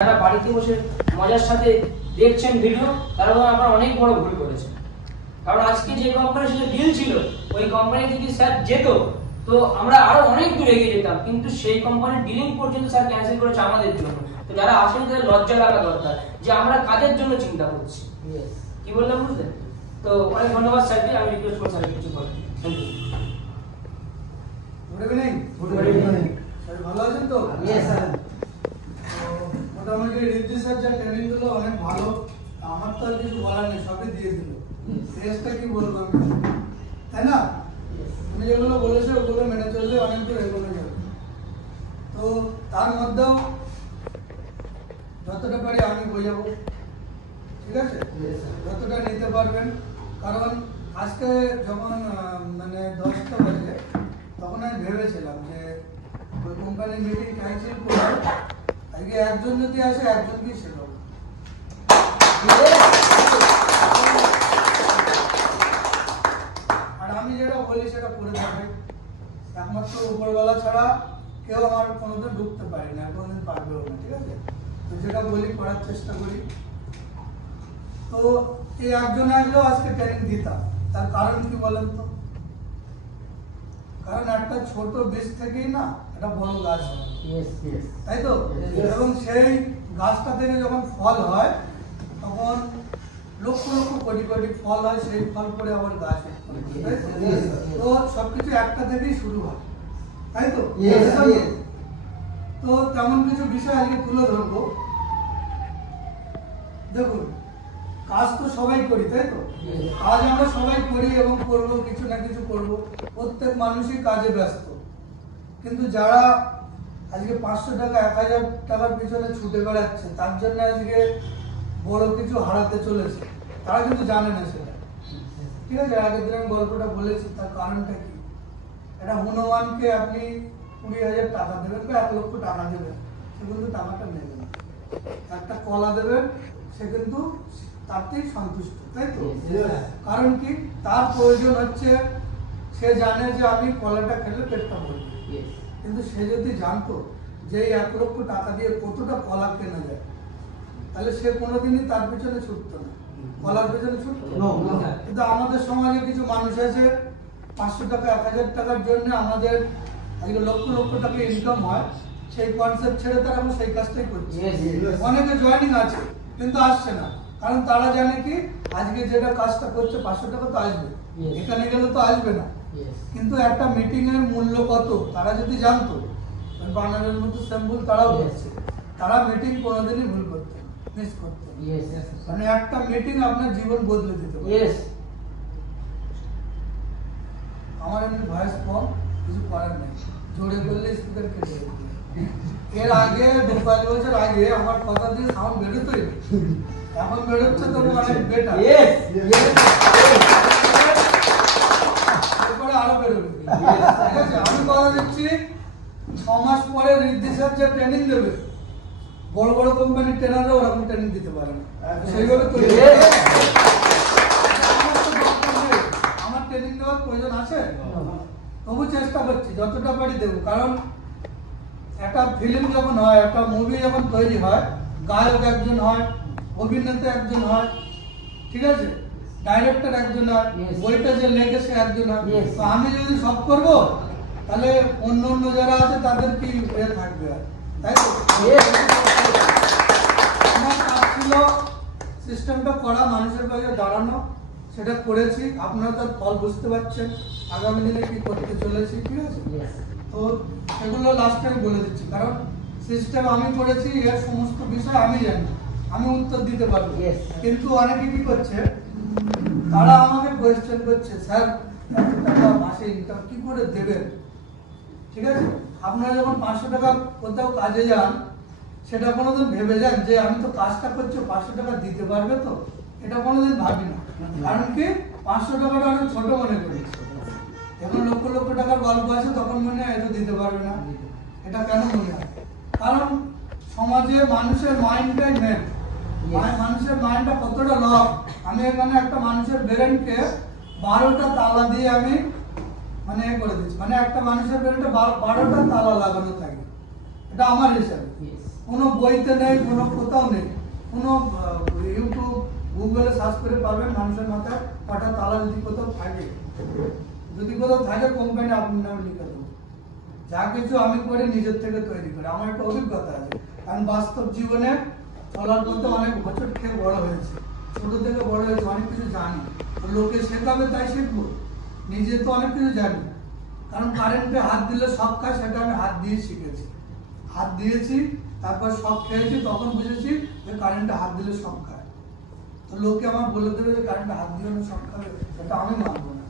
যারা বাড়িতে বসে মজার সাথে দেখছেন ভিডিও, তারা আপনারা অনেক বড় ভুল করেছেন। কারণ আজকে যে কোম্পানির সাথে ডিল ছিল, ওই কোম্পানি যদি স্যার যেত তো আমরা আরো অনেক দূর এগিয়ে যেতাম, কিন্তু সেই কোম্পানির ডিলিং পর্যন্ত স্যার ক্যান্সেল করেছে আমাদের জন্য। তো যারা আসলে তাদের লজ্জা লাগা দরকার যে আমরা কাদের জন্য চিন্তা করছি। কি বললাম বুঝলেন? তো অনেক ধন্যবাদ স্যারকে, আমি রিকোয়েস্ট করছি স্যার কিছু বলেন। Thank you. Good evening. Good evening. Sir ভালো আছেন তো? Yes sir. মোটামুটি রিদ্ধি স্যার যা ট্রেনিং দিল অনেক ভালো, আমার তো আর কিছু বলার নেই, সবই দিয়ে দিল। শেষটা কি বলবো আমি, তাই না? তুমি যেগুলো বলেছো ওগুলো মেনে চললে অনেক দূর এগোনো যাবে। তো তার মধ্যেও যতটা পারি আমি বোঝাবো, ঠিক আছে? যতটা নিতে পারবেন। কারণ আজকে যখন মানে 10টা বাজে, তখন আমি ভেবেছিলাম যে ওই কোম্পানির মিটিং ক্যান্সেল করে আজকে একজন যদি আসে একজনকেই শেখাবো। আর আমি যেটা বলি সেটা করে থাকি, একমাত্র উপরওয়ালা ছাড়া কেউ আমার কোনোদিন ঢুকতে পারি না, কোনোদিন পারবেও না, ঠিক আছে? তো যেটা বলি করার চেষ্টা করি। তো এই একজন আসলেও আজকে ট্রেনিং দিতাম, তার কারণ কি বলেন তো? কারণ একটা ছোট বীজ থেকেই না একটা বড় গাছ হয়, তাই তো? এবং সেই গাছটা থেকে যখন ফল হয় তখন লক্ষ লক্ষ কোটি কোটি ফল হয়, সেই ফল পরে আবার গাছ হয়, তাই তো? তো সবকিছু একটা থেকেই শুরু হয়, তাই তো? তো তেমন কিছু বিষয় আজকে তুলে ধরবো। দেখুন, কাজ তো সবাই করি, তাই তো? কাজ আমরা সবাই করি এবং করবো, কিছু না কিছু করব। প্রত্যেক মানুষই কাজে ব্যস্ত, কিন্তু যারা আজকে 500 টাকা 1000 টাকার পিছনে ছুটে বেড়াচ্ছে, তার জন্য আজকে বড় কিছু হারাতে চলেছে, তারা কিন্তু জানে না সেটা, ঠিক আছে? আগের দিন আমি গল্পটা বলেছি, তার কারণটা কি? একটা হনুমানকে আপনি 20,000 টাকা দেবেন বা 1 লক্ষ টাকা দেবেন, সে কিন্তু টাকাটা নেবে না। একটা কলা দেবেন, সে কিন্তু তাতেই সন্তুষ্ট, তাই তো? কারণ কি? তার প্রয়োজন হচ্ছে, সে জানে যে আমি কলাটা খেলে পেটটা ভরবে। কিন্তু সে যদি জানতো যে 1 লক্ষ টাকা দিয়ে কতটা কলা কেনা যায়, তাহলে সে কোনোদিনই তার পেছনে ছুটতো না, কলার পেছনে ছুটতো না। কিন্তু আমাদের সমাজে কিছু মানুষ আছে, 500 টাকা 1000 টাকার জন্য আমাদের আজকে লক্ষ লক্ষ টাকা ইনকাম হয়, সেই কনসেপ্ট ছেড়ে তারা সেই কাজটাই করছে। অনেকে জয়েনিং আছে কিন্তু আসছে না, কারণ তারা জানে কি আজকে যেটা কাজটা করছে 500 টাকা তো আসবে, এখানে গেলে তো আসবে না। কিন্তু একটা মিটিং এর মূল্য কত তারা যদি জানতো, বানানোর মতো স্যাম্পল তারাও করছে, তারা মিটিং কোনোদিনই ভুল করতো না, মিস করতো না। মানে একটা মিটিং আপনার জীবন বদলে দিতে পারে। আমার এমনি ভয়েস কম, কিছু করার নেই, জোরে বললে স্পিকার কেটে যাবে। এর আগে 2-5 বছর আগে আমার কথা দিয়ে সাউন্ড বেরোতোই, এখন বেরোচ্ছে তো অনেক বেটার, এরপরে আরো বেরোবে, ঠিক আছে? আমি কথা দিচ্ছি 6 মাস পরে রিদ্ধি স্যার যে ট্রেনিং দেবে, বড় বড় কোম্পানির ট্রেনাররা ওরকম ট্রেনিং দিতে পারে না, সেইভাবে তৈরি। আমার ট্রেনিং দেওয়ার প্রয়োজন আছে, তবু চেষ্টা করছি যতটা পারি দেবো। কারণ একটা ফিল্ম যখন হয়, একটা মুভি যখন তৈরি হয়, গায়ক একজন হয়, অভিনেতা একজন হয়, ঠিক আছে? ডাইরেক্টর একজন হয়, বইটা যে লেখে সে একজন হয়। তো আমি যদি সব করবো, তাহলে অন্য অন্য যারা আছে তাদের কি হয়ে থাকবে, তাই তো? আমার কাজ ছিল সিস্টেমটা করা, মানুষের পাশে দাঁড়ানো, সেটা করেছি। আপনারা তার ফল বুঝতে পারছেন, আগামী দিনে কি করতে চলেছি, ঠিক আছে? তো সেগুলো লাস্টে আমি বলে দিচ্ছি, কারণ সিস্টেম আমি করেছি, এর সমস্ত বিষয় আমি জানি, আমি উত্তর দিতে পারবো। কিন্তু অনেকে কি করছে, তারা আমাকে কোয়েশ্চেন করছে, স্যার এত টাকা মাসে ইনকাম কি করে দেবেন? ঠিক আছে, আপনারা যখন 500 টাকা কোথাও কাজে যান, সেটা কোনোদিন ভেবে যান যে আমি তো কাজটা করছি, 500 টাকা দিতে পারবে তো? এটা কোনোদিন ভাবি না। কারণ কি 500 টাকাটা অনেক ছোট মনে করি, যখন লক্ষ লক্ষ টাকার গল্প আছে তখন মনে হয় এটা দিতে পারবে না। এটা কেন মনে হয়? কারণ সমাজে মানুষের মাইন্ডটাই মেন, মানুষের মাইন্ডটা কতটা লক। আমি এখানে একটা মানুষের ব্রেনকে 12টা তালা দিয়ে আমি মানে করে দিচ্ছি, মানে একটা মানুষের ব্রেনটা 12টা তালা লাগানো থাকে, এটা আমার হিসাবে। কোনো বইতে নেই, কোনো কোথাও নেই, কোনো ইউটিউব গুগলে সার্চ করে পাবেন মানুষের মাথায় কটা তালা যদি কোথাও থাকে, যদি কোথাও থাকে কোম্পানি আপনার নামে লিখে দেবো। যা কিছু আমি করে নিজের থেকে তৈরি করি, আমার একটা অভিজ্ঞতা আছে। কারণ বাস্তব জীবনে চলার পথে অনেক বছর খেয়ে বড় হয়েছে, ছোট থেকে বড় হয়েছে, অনেক কিছু জানি। লোকে শেখাবে তাই শিখবো, নিজে তো অনেক কিছু জানি। কারণ কারেন্টে হাত দিলে সব কাজ, সেটা আমি হাত দিয়ে শিখেছি, হাত দিয়েছি, তারপর সব খেয়েছি, তখন বুঝেছি যে কারেন্টে হাত দিলে সব খায়। তো লোকে আমার বলে দেবে যে কারেন্টে হাত দিলে না সব খাবে, এটা আমি মানবো না।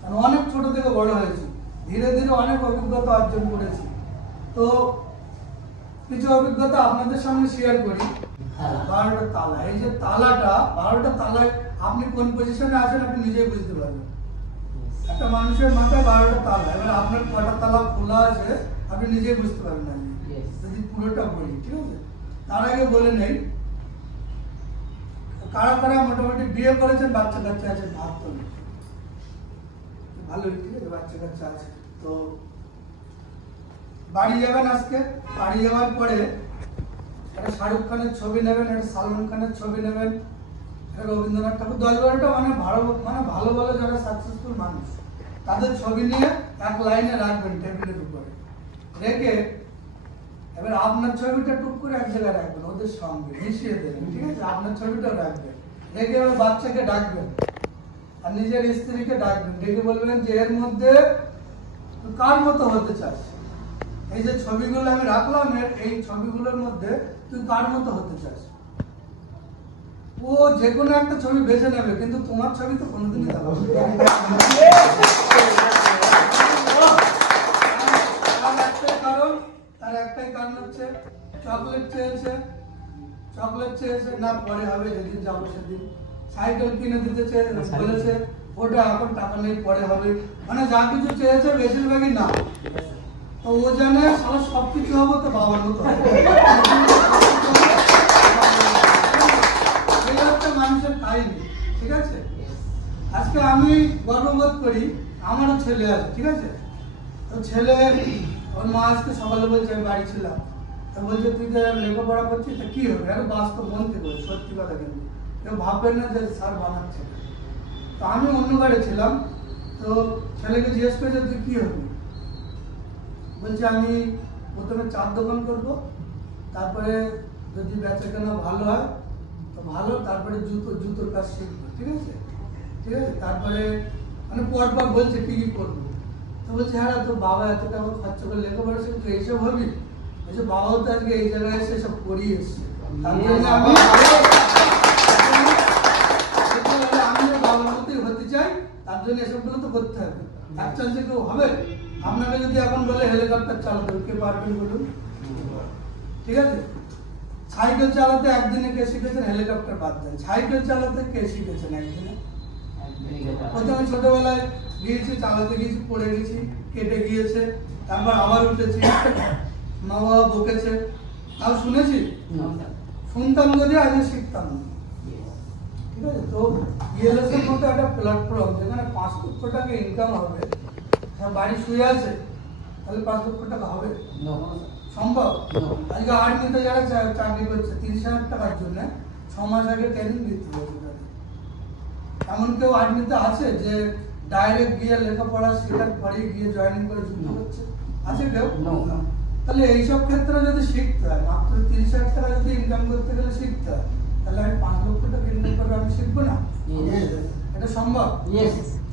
কারণ অনেক ছোট থেকে বড় হয়েছি, ধীরে ধীরে অনেক অভিজ্ঞতা অর্জন করেছি। তো কিছু অভিজ্ঞতা আপনাদের সামনে শেয়ার করি। 12টা তালা, এই যে তালাটা, 12টা তালায় আপনি কোন পজিশনে আছেন আপনি নিজেই বুঝতে পারবেন। একটা মানুষের মাথায় 12টা তালা, এবার আপনার কটা তালা খোলা আছে আপনি নিজেই বুঝতে পারবেন না যদি পুরোটা বলি। ঠিক আছে, তার আগে বলে নেই কারা কারা মোটামুটি বিয়ে করেছেন, বাচ্চা কাচ্চা আছে, ভাত তো ভালোই, ঠিক আছে, বাচ্চা কাচ্চা আছে। তো বাড়ি যাবেন আজকে, বাড়ি যাওয়ার পরে একটা শাহরুখ খানের ছবি নেবেন, একটা সালমান খানের ছবি নেবেন, একটা রবীন্দ্রনাথ ঠাকুর, 10-12টা মানে ভালো ভালো যারা সাকসেসফুল মানুষ তাদের ছবি নিয়ে এক লাইনে রাখবেন টেবিলের উপরে রেখে, এবার আপনার ছবিটা টুক করে এক জায়গায় রাখবেন, ওদের সঙ্গে মিশিয়ে দেবেন। ঠিক আছে, আপনার ছবিটা রাখবেন, রেখে এবার বাচ্চাকে ডাকবেন আর নিজের স্ত্রীকে ডাকবেন, ডেকে বলবেন যে এর মধ্যে কার মতো হতে চাস, এই যে ছবিগুলো আমি রাখলাম, এই ছবিগুলোর মধ্যে তুই কার মতো হতে চাস। ও যে কোনো একটা ছবি বেছে নেবে, কিন্তু তোমার ছবি তো কোনোদিনই দেখাবে তার একটাই কারণ হচ্ছে চকলেট চেয়েছে না, পরে হবে, যেদিন যাবো সেদিন। সাইকেল কিনে দিতে বলেছে, ওটা এখন টাকা নেই, পরে হবে। মানে যা কিছু চেয়েছে বেশিরভাগই না। তো ও জানে সারা সবকিছু হবো তো বাবার মতো মানুষের কাহিনী। ঠিক আছে, আজকে আমি গর্ববোধ করি, আমারও ছেলে আছে। ঠিক আছে, তো ছেলে, ওর মা আজকে সকালে বলছে, আমি বাড়ি ছিলাম, তো বলছে তুই তো লেখাপড়া করছিস, তা কি হবে? আর বাস্তব মন থেকে সত্যি কথা, কিন্তু কেউ ভাববেন না যে স্যার বানাচ্ছে। তো আমি অন্য বাড়ি ছিলাম, তো ছেলেকে জিজ্ঞেস করেছে তুই কি হবি? বলছে আমি প্রথমে চার দোকান করবো, তারপরে যদি বেচাকেনা ভালো হয় তো ভালো, তারপরে জুতোর কাজ শিখবো। ঠিক আছে, তারপরে মানে পরপর বলছে কি কি করবো। তো বলছে হ্যাঁ তোর বাবা এত টাকা খরচা করে লেখাপড়া শিখছে, এইসব হবি? বলছে বাবাও তো আজকে এই জায়গায় এসে সব করিয়ে এসছে, তার জন্য আমি বাবার মতোই হতে চাই, তার জন্য এসবগুলো তো করতে হবে। এক চান্সে কেউ হবে? আপনাকে যদি এখন বলে হেলিকপ্টার চালাতে, কে পারবেন বলুন? ঠিক আছে, সাইকেল চালাতে একদিনে কে শিখেছেন? হেলিকপ্টার বাদ দেন, সাইকেল চালাতে কে শিখেছেন একদিনে? প্রথমে ছোটবেলায় গিয়েছি, চালাতে গিয়েছি, পড়ে গেছি, কেটে গিয়েছে, তারপর আবার উঠেছি, মা বাবা বকেছে, তাও শুনেছি, শুনতাম যদি আগে শিখতাম না। ঠিক আছে, তো ইএলএসের মতো একটা প্ল্যাটফর্ম যেখানে 5 লক্ষ টাকা ইনকাম হবে, বাড়ি শুয়ে আছে, তাহলে 5 লক্ষ টাকা হবে সম্ভব? আজকে আর্মিতে যারা চাকরি করছে 30,000 টাকার জন্য 6 মাস আগে ট্রেনিং দিতে হবে। এমন কেউ আর্মিতে আছে যে ডাইরেক্ট গিয়ে লেখাপড়া শেখার পরে গিয়ে জয়েনিং করে যুদ্ধ করছে? আছে কেউ? তাহলে এইসব ক্ষেত্রে যদি শিখতে হয়, মাত্র 30,000 টাকা যদি ইনকাম করতে গেলে শিখতে হয়, তাহলে আমি 5 লক্ষ টাকা ইনকাম করে আমি শিখবো না? এটা সম্ভব?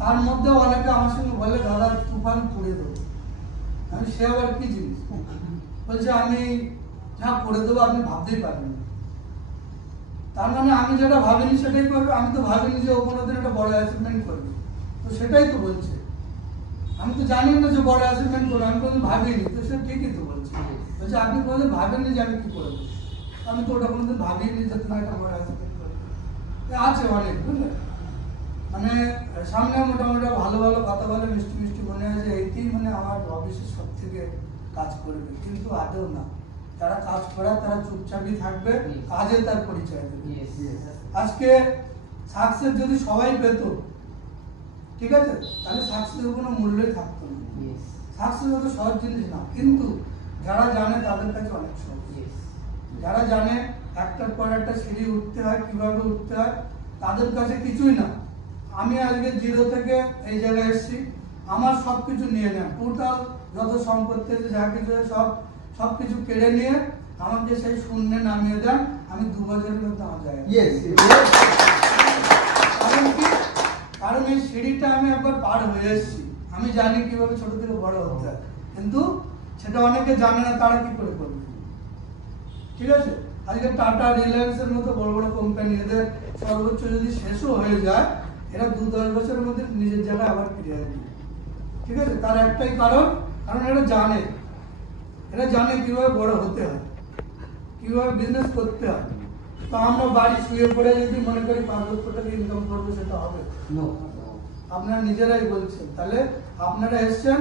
তার মধ্যে অনেকে আমার সঙ্গে বলে দাদা তুফান পুড়ে দেবো। আমি সে আবার কি জিনিস? বলছে আমি যা করে দেবো আপনি ভাবতেই পারবেন না। তার মানে আমি যেটা ভাবিনি সেটাই করবে। আমি তো ভাবিনি যে ও কোনোদিন একটা বড় অ্যাচিভমেন্ট করবে, তো সেটাই তো বলছে। আমি তো জানি না যে বড় অ্যাচিভমেন্ট করবো, আমি কোনোদিন ভাবিনি, তো সে ঠিকই তো বলছে। বলছে আপনি কোনোদিন ভাবেননি যে আমি কি করবো? আমি তো ওটা কোনোদিন ভাবিনি যে তুমি একটা বড় অ্যাচিভমেন্ট করবে। আছে অনেক, বুঝলেন, মানে সামনে মোটামুটি ভালো ভালো কথা বলে, মিষ্টি মিষ্টি মনে হয় যে এইটাই মানে আমার ভবিষ্যৎ সব থেকে কাজ করবে, কিন্তু আদৌ না। যারা কাজ করার তারা চুপচাপই থাকবে, কাজে তার পরিচয় দেবে। আজকে সাকসেস যদি সবাই পেত, ঠিক আছে, তাহলে সাকসেসের কোনো মূল্যই থাকতো না। সাকসেস হতো সহজ জিনিস না, কিন্তু যারা জানে তাদের কাছে অনেক সহজ। যারা জানে একটার পর একটা সিঁড়ি উঠতে হয়, কিভাবে উঠতে হয়, তাদের কাছে কিছুই না। আমি আজকে জিরো থেকে এই জায়গায় এসেছি, আমার সবকিছু নিয়ে নেন, টোটাল যত সম্পত্তি আছে যা কিছু আছে সবকিছু কেড়ে নিয়ে আমাকে সেই শূন্যে নামিয়ে দেন, আমি 2 বছরের মধ্যে আমার জায়গায়। কারণ কি? কারণ এই সিঁড়িটা আমি একবার পার হয়ে এসেছি, আমি জানি কিভাবে ছোট থেকে বড় হতে হয়, কিন্তু সেটা অনেকে জানে না, তারা কি করে করবে? ঠিক আছে, আজকে টাটা, রিলায়েন্সের মতো বড় বড় কোম্পানি, এদের সর্বোচ্চ যদি শেষও হয়ে যায়, এরা 2-10 বছরের মধ্যে নিজের জায়গায় আবার ফিরে আসবে। ঠিক আছে, তার একটাই কারণ এরা জানে কিভাবে বড় হতে হয়, কিভাবে বিজনেস করতে হয়। তো আমরা বাড়ি শুয়ে পড়ে যদি মনে করি 5 লক্ষ টাকা ইনকাম করবো, সেটা হবে? আপনারা নিজেরাই বলছেন। তাহলে আপনারা এসছেন,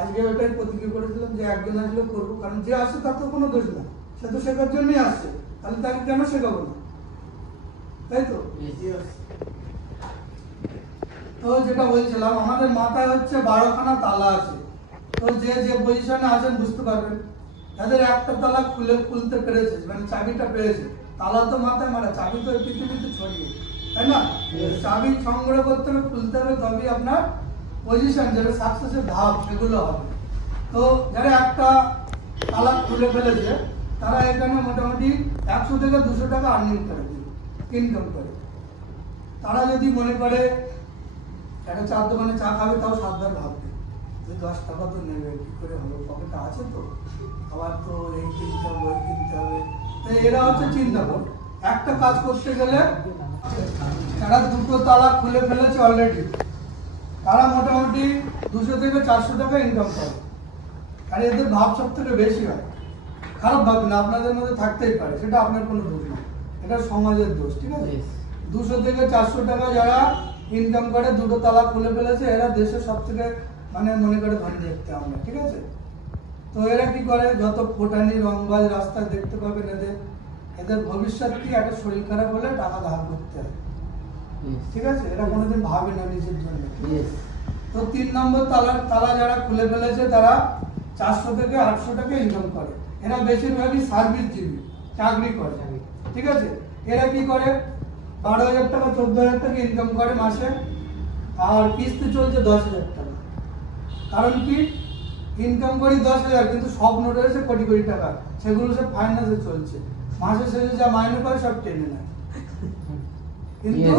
আজকে ওটাই প্রতিজ্ঞা করেছিলাম যে একজন আসলে করবো, কারণ যে আসছে তার তো কোনো দোষ না, সে তো শেখার জন্যই আসছে, তাহলে তাকে কেন শেখাবো না? তাই তো? তো যেটা বলছিলাম, আমাদের মাথায় হচ্ছে 12খানা তালা আছে। তো যে পজিশনে আছেন বুঝতে পারবেন, তাদের একটা তালা খুলতে পেরেছে, মানে চাবিটা পেয়েছে। তালা তো মাথায় মারা, চাবি তো পৃথিবীতে ছড়িয়ে, তাই না? চাবি সংগ্রহ করতে হবে, খুলতে হবে, তবেই আপনার পজিশন, যেটা সাকসেসের ধাপ, সেগুলো হবে। তো যারা একটা তালা খুলে ফেলেছে, তারা এখানে মোটামুটি 100 থেকে 200 টাকা আর্নিং করে, ইনকাম করে। তারা যদি মনে করে একটা চার দোকানে চা খাবে, তাও 7 বার ভাববে যে 10 টাকা তো নেবে, কি করে হবে, পকেটে আছে তো, আবার তো এই কিনতে হবে, ওই কিনতে হবে। তো এরা হচ্ছে চিন্তা করে একটা কাজ করতে গেলে, যারা 2টো তালা খুলে ফেলেছে অলরেডি, তারা মোটামুটি 200 থেকে 400 টাকা ইনকাম করে। আর এদের ভাব সব থেকে বেশি হয়। খারাপ ভাববেন না, আপনাদের মধ্যে থাকতেই পারে, সেটা আপনার কোনো দোষ না, এটা সমাজের দোষ। ঠিক আছে, 200 থেকে 400 টাকা যারা ইনকাম করে, 2টো তালা খুলে ফেলেছে, এরা দেশের সব থেকে মানে মনে করে ধনী দেখতে আমরা। ঠিক আছে, তো এরা কি করে, যত ফোটানি রংবাজ রাস্তায় দেখতে পাবেন, এদের ভবিষ্যৎ কি, একটা শরীর খারাপ হলে টাকা ধার করতে হয়। ঠিক আছে, এরা কোনোদিন ভাবে না নিজের জন্য। তো 3 নম্বর তালা যারা খুলে ফেলেছে, তারা 400 থেকে 800 টাকা ইনকাম করে। এরা বেশিরভাগই সার্ভিসজীবী, চাকরি করে। ঠিক আছে, এরা কি করে, 12,000 টাকা 14,000 টাকা ইনকাম করে মাসে, আর কিস্তি চলছে 10,000 টাকা। কারণ কি, ইনকাম করি 10,000, কিন্তু স্বপ্ন রয়েছে কোটি কোটি টাকা, সেগুলো সব ফাইন্যান্সে চলছে, মাসে শেষে যা মাইনে পায় সব টেনে নেয়। কিন্তু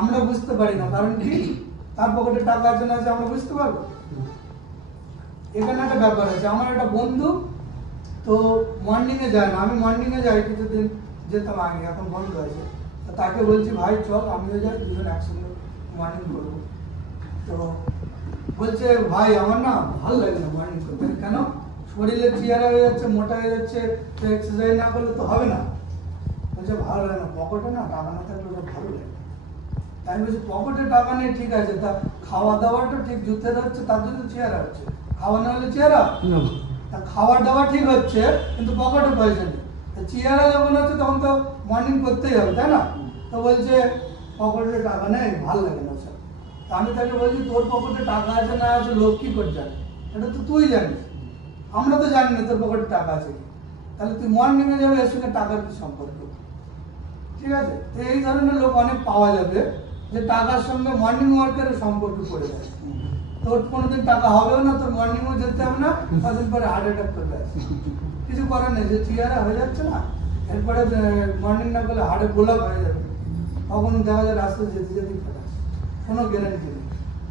আমরা বুঝতে পারি না, কারণ কি, তার পকেটে টাকা আছে না আছে আমরা বুঝতে পারবো? এখানে একটা ব্যাপার আছে, আমার একটা বন্ধু, তো মর্নিং এ যায় না, আমি মর্নিং এ যাই, কিছুদিন যেতাম আগে, এখন বন্ধ আছে। তাকে বলছি, ভাই চল আমিও যাই, দুজন একসঙ্গে মর্নিং করবো। তো বলছে, ভাই আমার না ভালো লাগে না মর্নিং করতে। কেন? শরীরে চেয়ারা হয়ে যাচ্ছে, মোটা হয়ে যাচ্ছে, তো এক্সারসাইজ না করলে তো হবে না। বলছে ভালো লাগে না, পকেটে না টাকা না থাকলে ভালো লাগে। তাই বলছি, পকেটে টাকা নেই ঠিক আছে, তা খাওয়া দাওয়াটা ঠিক জুতে হচ্ছে, তার জন্য চেয়ারা হচ্ছে, খাওয়া না হলে চেয়ারা, খাওয়া দাওয়া ঠিক হচ্ছে, কিন্তু পকেটে পয়সা নেই। চেয়ারা যখন হচ্ছে তখন তো মর্নিং করতেই হবে, তাই না? তো বলছে পকেটে টাকা নেই, ভালো লাগে না স্যার। আমি তাকে বলছি, তোর পকেটে টাকা আছে না আছে লোক কি করে জানে, এটা তো তুই জানিস, আমরা তো জানি না তোর পকেটে টাকা আছে কি। তাহলে তুই মর্নিং এ যাবে, এর সঙ্গে টাকার কি সম্পর্ক? ঠিক আছে, তো এই ধরনের লোক অনেক পাওয়া যাবে, যে টাকার সঙ্গে মর্নিং ওয়ার্কের সম্পর্ক করে দেয়। তোর কোনোদিন টাকা হবেও না, তোর মর্নিংও যেতে হবে না, কদিন পরে হার্ট অ্যাটাক করবে, কিছু করার নেই, যে চেয়ারা হয়ে যাচ্ছে না, এরপরে মর্নিং না করলে হার্টে ব্লক হয়ে যাবে, তখন দেখা যায় রাস্তায় যেতে যেতে ফেলা, কোনো গ্যারান্টি নেই।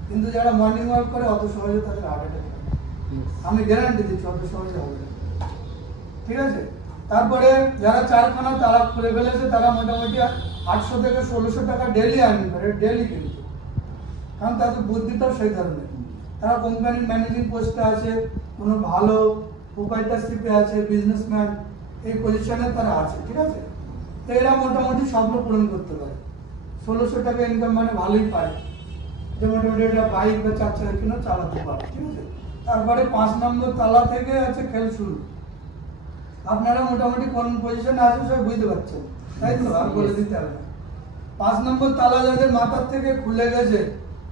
কিন্তু যারা মর্নিং ওয়াক করে, অত সহজে তাদের হার্ট অ্যাটাক হবে, আমি গ্যারান্টি দিচ্ছি, অত সহজে হবে না। ঠিক আছে, তারপরে যারা 4খানা তালা খুলে ফেলেছে, তারা মোটামুটি 800 থেকে 1600 টাকা ডেলি আর্নিং করে, ডেলি। কিন্তু কারণ তাদের বুদ্ধিটাও সেই ধরনের, তারা কোম্পানির ম্যানেজিং পোস্টে আছে, কোনো ভালো প্রোপাইটারশিপে আছে, বিজনেসম্যান, এই পজিশনে তারা আছে। ঠিক আছে, তো এরা মোটামুটি স্বপ্ন পূরণ করতে পারে। 1600 টাকা ইনকাম মানে ভালোই পায়, যে মোটামুটি একটা বাইক বা 4 চাকা কিনে চালাতে পারে। ঠিক আছে, তারপরে 5 নম্বর তালা থেকে আছে খেল শুরু। আপনারা মোটামুটি কোন পজিশনে আছেন সব বুঝতে পারছেন, তাই তো? আর বলে দিতে হবে না। 5 নম্বর তালা যাদের মাথার থেকে খুলে গেছে,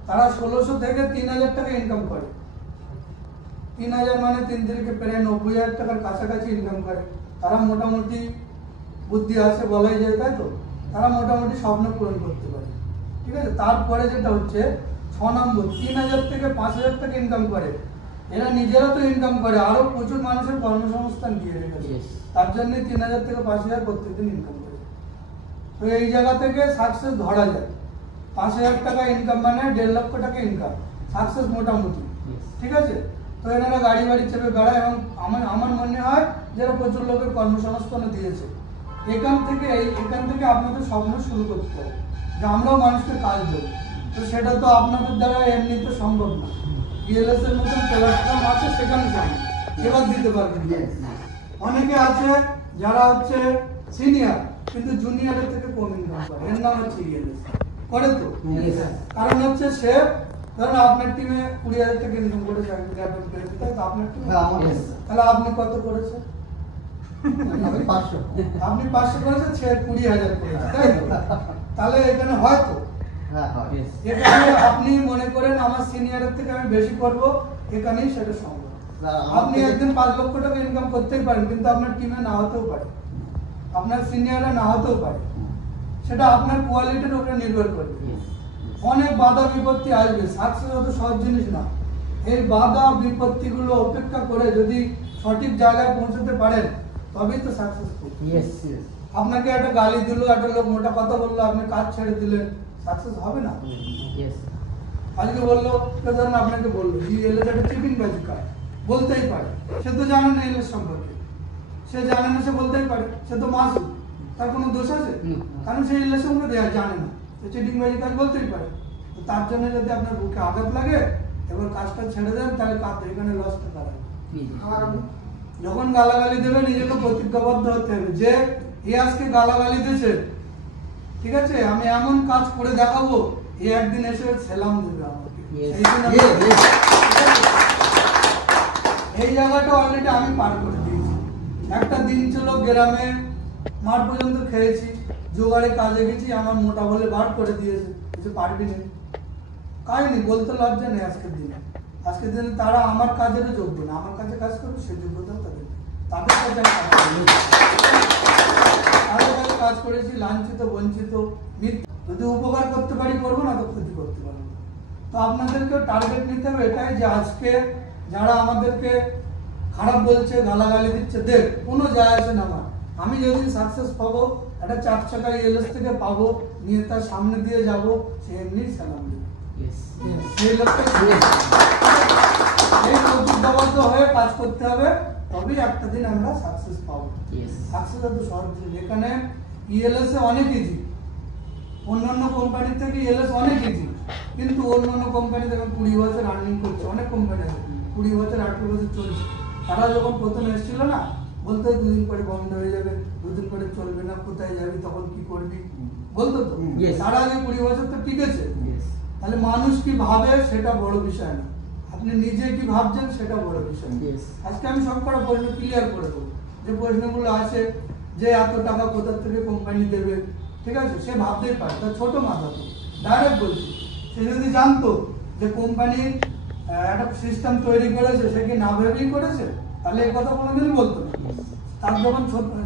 তারা 1600 থেকে 3000 টাকা ইনকাম করে। 3000 মানে 3 থেকে প্রায় 90,000 টাকার কাছাকাছি ইনকাম করে। তারা মোটামুটি বুদ্ধি আছে বলাই যায়, তাই তো? তারা মোটামুটি স্বপ্ন পূরণ করতে পারে, ঠিক আছে? তারপরে যেটা হচ্ছে 6 নম্বর, 3000 থেকে 5000 টাকা ইনকাম করে। এরা নিজেরা তো ইনকাম করে, আরো প্রচুর মানুষের কর্মসংস্থান দিয়ে রেখেছে। তার জন্য 3000 থেকে 5000 প্রত্যেকদিন ইনকাম করে। তো এই জায়গা থেকে সাকসেস ধরা যায়। 5000 টাকা ইনকাম মানে 1.5 লক্ষ টাকা ইনকাম, সাকসেস মোটামুটি, ঠিক আছে? তো এনারা গাড়ি বাড়ি চেপে বেড়ায় এবং আমার মনে হয় যারা প্রচুর লোকের কর্মসংস্থান দিয়েছে। এখান থেকে আপনাদের স্বপ্ন শুরু করতে হবে যে আমরাও মানুষকে কাজ দেবো। তো সেটা তো আপনাদের দ্বারা এমনিতে সম্ভব না। বিএলএস এর মতন প্ল্যাটফর্ম আছে, সেখানে যান, এবার দিতে পারবেন। অনেকে আছে যারা হচ্ছে সিনিয়র কিন্তু জুনিয়রের থেকে কম ইনকাম করে, এর নাম হচ্ছে বিএলএস করে। তো কারণ হচ্ছে সে ধরুন আপনার টিমে 20,000 টাকা ইনকাম করে চাকরি ক্যাপ্টেন পেয়েছে, তাই তো? আপনার টিমে তাহলে আপনি কত করেছেন? আপনি 500 করেছেন, সে 20,000 করেছে, তাই তো? তাহলে এখানে হয়তো এখানে আপনি মনে করেন আমার সিনিয়রের থেকে আমি বেশি করব, এখানেই সেটা সম্ভব। আপনি একদিন 5 লক্ষ টাকা ইনকাম করতেই পারেন, কিন্তু আপনার টিমে না হতেও পারে, আপনার সিনিয়ররা না হতেও পারে। সেটা আপনার কোয়ালিটির উপরে নির্ভর করবে। অনেক বাধা বিপত্তি আসবে, সাকসেস অত সহজ জিনিস না। এই বাধা বিপত্তিগুলো উপেক্ষা করে যদি সঠিক জায়গায় পৌঁছতে পারেন তবেই তো সাকসেসফুল। আপনাকে একটা গালি দিল, একটা লোক মোটা কথা বললো, আপনি কাজ ছেড়ে দিলেন, সাকসেস হবে না। আজকে বললো, ধরেন আপনাকে বললো এলএস একটা চিটিং বাজি কাজ, বলতেই পারে, সে তো জানে না এলএস সম্পর্কে, সে জানে না, সে বলতেই পারে, সে তো মাসুম, তার কোনো দোষ আছে? কারণ সে এলএস সম্পর্কে জানে না, সে চিটিং বাজি কাজ বলতেই পারে। তো তার জন্য যদি আপনার বুকে আঘাত লাগে, এবার কাজটা ছেড়ে দেন, তাহলে কাঁদতে এখানে লসটা দাঁড়াবে। যখন গালাগালি দেবে নিজেকে প্রতিজ্ঞাবদ্ধ হতে হবে যে এ আজকে গালাগালি দিয়েছে, ঠিক আছে, আমি এমন কাজ করে দেখাবো, এ একদিন এসে সেলাম দেবে আমাকে। এই জায়গাটা অলরেডি আমি পার করে দিয়েছি। একটা দিন ছিল গ্রামে, মাঠ পর্যন্ত খেয়েছি, জোগাড়ে কাজে গেছি, আমার মোটা বলে বার করে দিয়েছে, কিছু পারবি না, কাহিনি বলতে লজ্জা নেই। আজকের দিনে তারা আমার কাজের যোগ্য না, আমার কাছে কাজ করবে সে যোগ্যতাও তাদের কাছে কাজ করেছি, লাঞ্ছিত বঞ্চিত যদি উপকার করতে পারি করবো, না তো ক্ষতি করতে পারবো। তো আপনাদেরকে টার্গেট নিতে হবে এটাই যে আজকে যারা আমাদেরকে খারাপ বলছে, গালাগালি দিচ্ছে, দেখ কোনো যায় আসে না আমার। আমি যেদিন সাকসেস পাবো, একটা 4 চাকা এলএস থেকে পাবো, নিয়ে তার সামনে দিয়ে যাব, সে এমনি সালাম দেবে। সেই লক্ষ্যে এই প্রতিজ্ঞাবদ্ধ হয়ে কাজ করতে হবে, তবেই একটা দিন আমরা সাকসেস পাবো। সাকসেস এত সহজ জিনিস। এখানে ইএলএস এ অনেক ইজি, অন্যান্য কোম্পানি থেকে ইএলএস অনেক ইজি, কিন্তু অন্যান্য কোম্পানি দেখুন 20 বছর আর্নিং করছে, অনেক কোম্পানি আছে 20 বছর 18 বছর চলছে। তারা যখন প্রথম এসেছিল না, বলতো 2 দিন পরে বন্ধ হয়ে যাবে, 2 দিন পরে চলবে না, কোথায় যাবি, তখন কি করবি, বলতো তো। তারা আগে 20 বছর তো টিকেছে। তাহলে মানুষ কি ভাবে সেটা বড় বিষয় না, আপনি নিজে কি ভাবছেন সেটা বড় বিষয়। আজকে আমি সবকটা প্রশ্ন ক্লিয়ার করে দেবো, যে প্রশ্নগুলো আছে যে এত টাকা কোথা থেকে কোম্পানি দেবে, ঠিক আছে, সে ভাবতেই পারে, তার ছোট মাথা তো ডাইরেক্ট বলছি। সে যদি জানতো যে কোম্পানির একটা সিস্টেম তৈরি করেছে, সে কি না ভেবেই করেছে, তাহলে এই কথা কোনোদিন বলতো না। তার যখন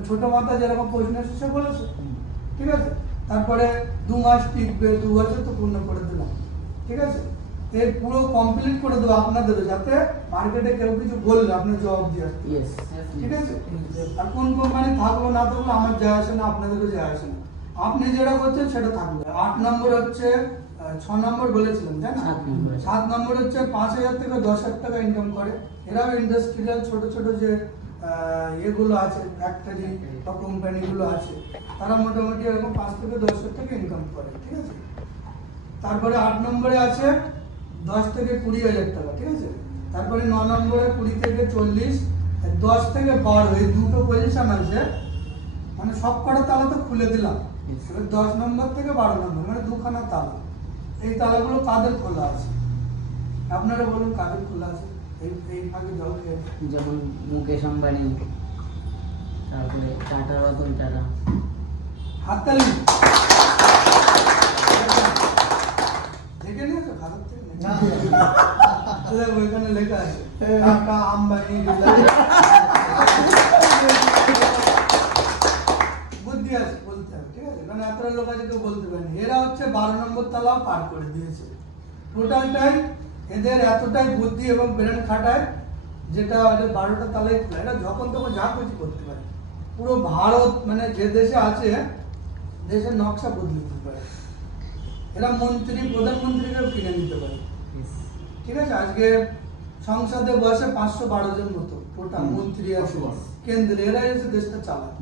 ছোট মাথা যেরকম প্রশ্ন এসে সে বলেছে, ঠিক আছে। তারপরে 2 মাস টিকবে, 2 বছর তো পূর্ণ করে দিলাম, ঠিক আছে। এর পুরো কমপ্লিট করে দেবো আপনাদের, যাতে মার্কেটে কেউ কিছু বললে আপনি জবাব দিয়ে আসতে, ঠিক আছে। আর কোন কোম্পানি থাকলো না থাকলো আমার যায় আসে না, আপনাদেরও যায় আসে না, আপনি যেটা করছেন সেটা থাকবে। 8 নম্বর হচ্ছে 6 নম্বর বলেছিলাম, তাই না? 7 নম্বর হচ্ছে 5,000 থেকে 10,000 টাকা ইনকাম করে। এরাও ইন্ডাস্ট্রিয়াল ছোট ছোট যে এগুলো আছে, ফ্যাক্টরি বা কোম্পানিগুলো আছে, তারা মোটামুটি এরকম 5 থেকে 10,000 টাকা ইনকাম করে, ঠিক আছে। তারপরে 8 নম্বরে আছে 10 থেকে 20,000 টাকা, ঠিক আছে। তারপরে 9 নম্বরে 20 থেকে 40, 10 থেকে 12, এই দুটো পজিশন আছে, মানে সব কটা তালা তো খুলে দিলাম। 10 নম্বর থেকে 12 নম্বর মানে 2খানা তালা। এই তালাগুলো কাদের খোলা আছে আপনারা বলুন, কাদের খোলা আছে? এই ফাঁকে জল খেয়ে, যেমন মুকেশ আম্বানি, তারপরে টাটা, রতন টাটা। হাততালি দেখে নিয়েছো খাতার থেকে? ওইখানে লেখা আছে টাটা, আম্বানি, আছে বলতে হবে, ঠিক আছে, কারণ এতটা লোক আছে কেউ বলতে পারেনি। এরা হচ্ছে 12 নম্বর তালাও পার করে দিয়েছে। টোটালটাই এদের এতটাই বুদ্ধি এবং ব্রেন খাটায়, যেটা 12টা তালাই খোলা। এরা যখন তখন যা কিছু করতে পারে। পুরো ভারত মানে যে দেশে আছে দেশের নকশা বদলে দিতে পারে। এরা মন্ত্রী প্রধানমন্ত্রীকেও কিনে নিতে পারে, ঠিক আছে। আজকে সংসদে বসে 512 জন মতো টোটাল মন্ত্রী আছে কেন্দ্রে, এরা এসে দেশটা চালায়।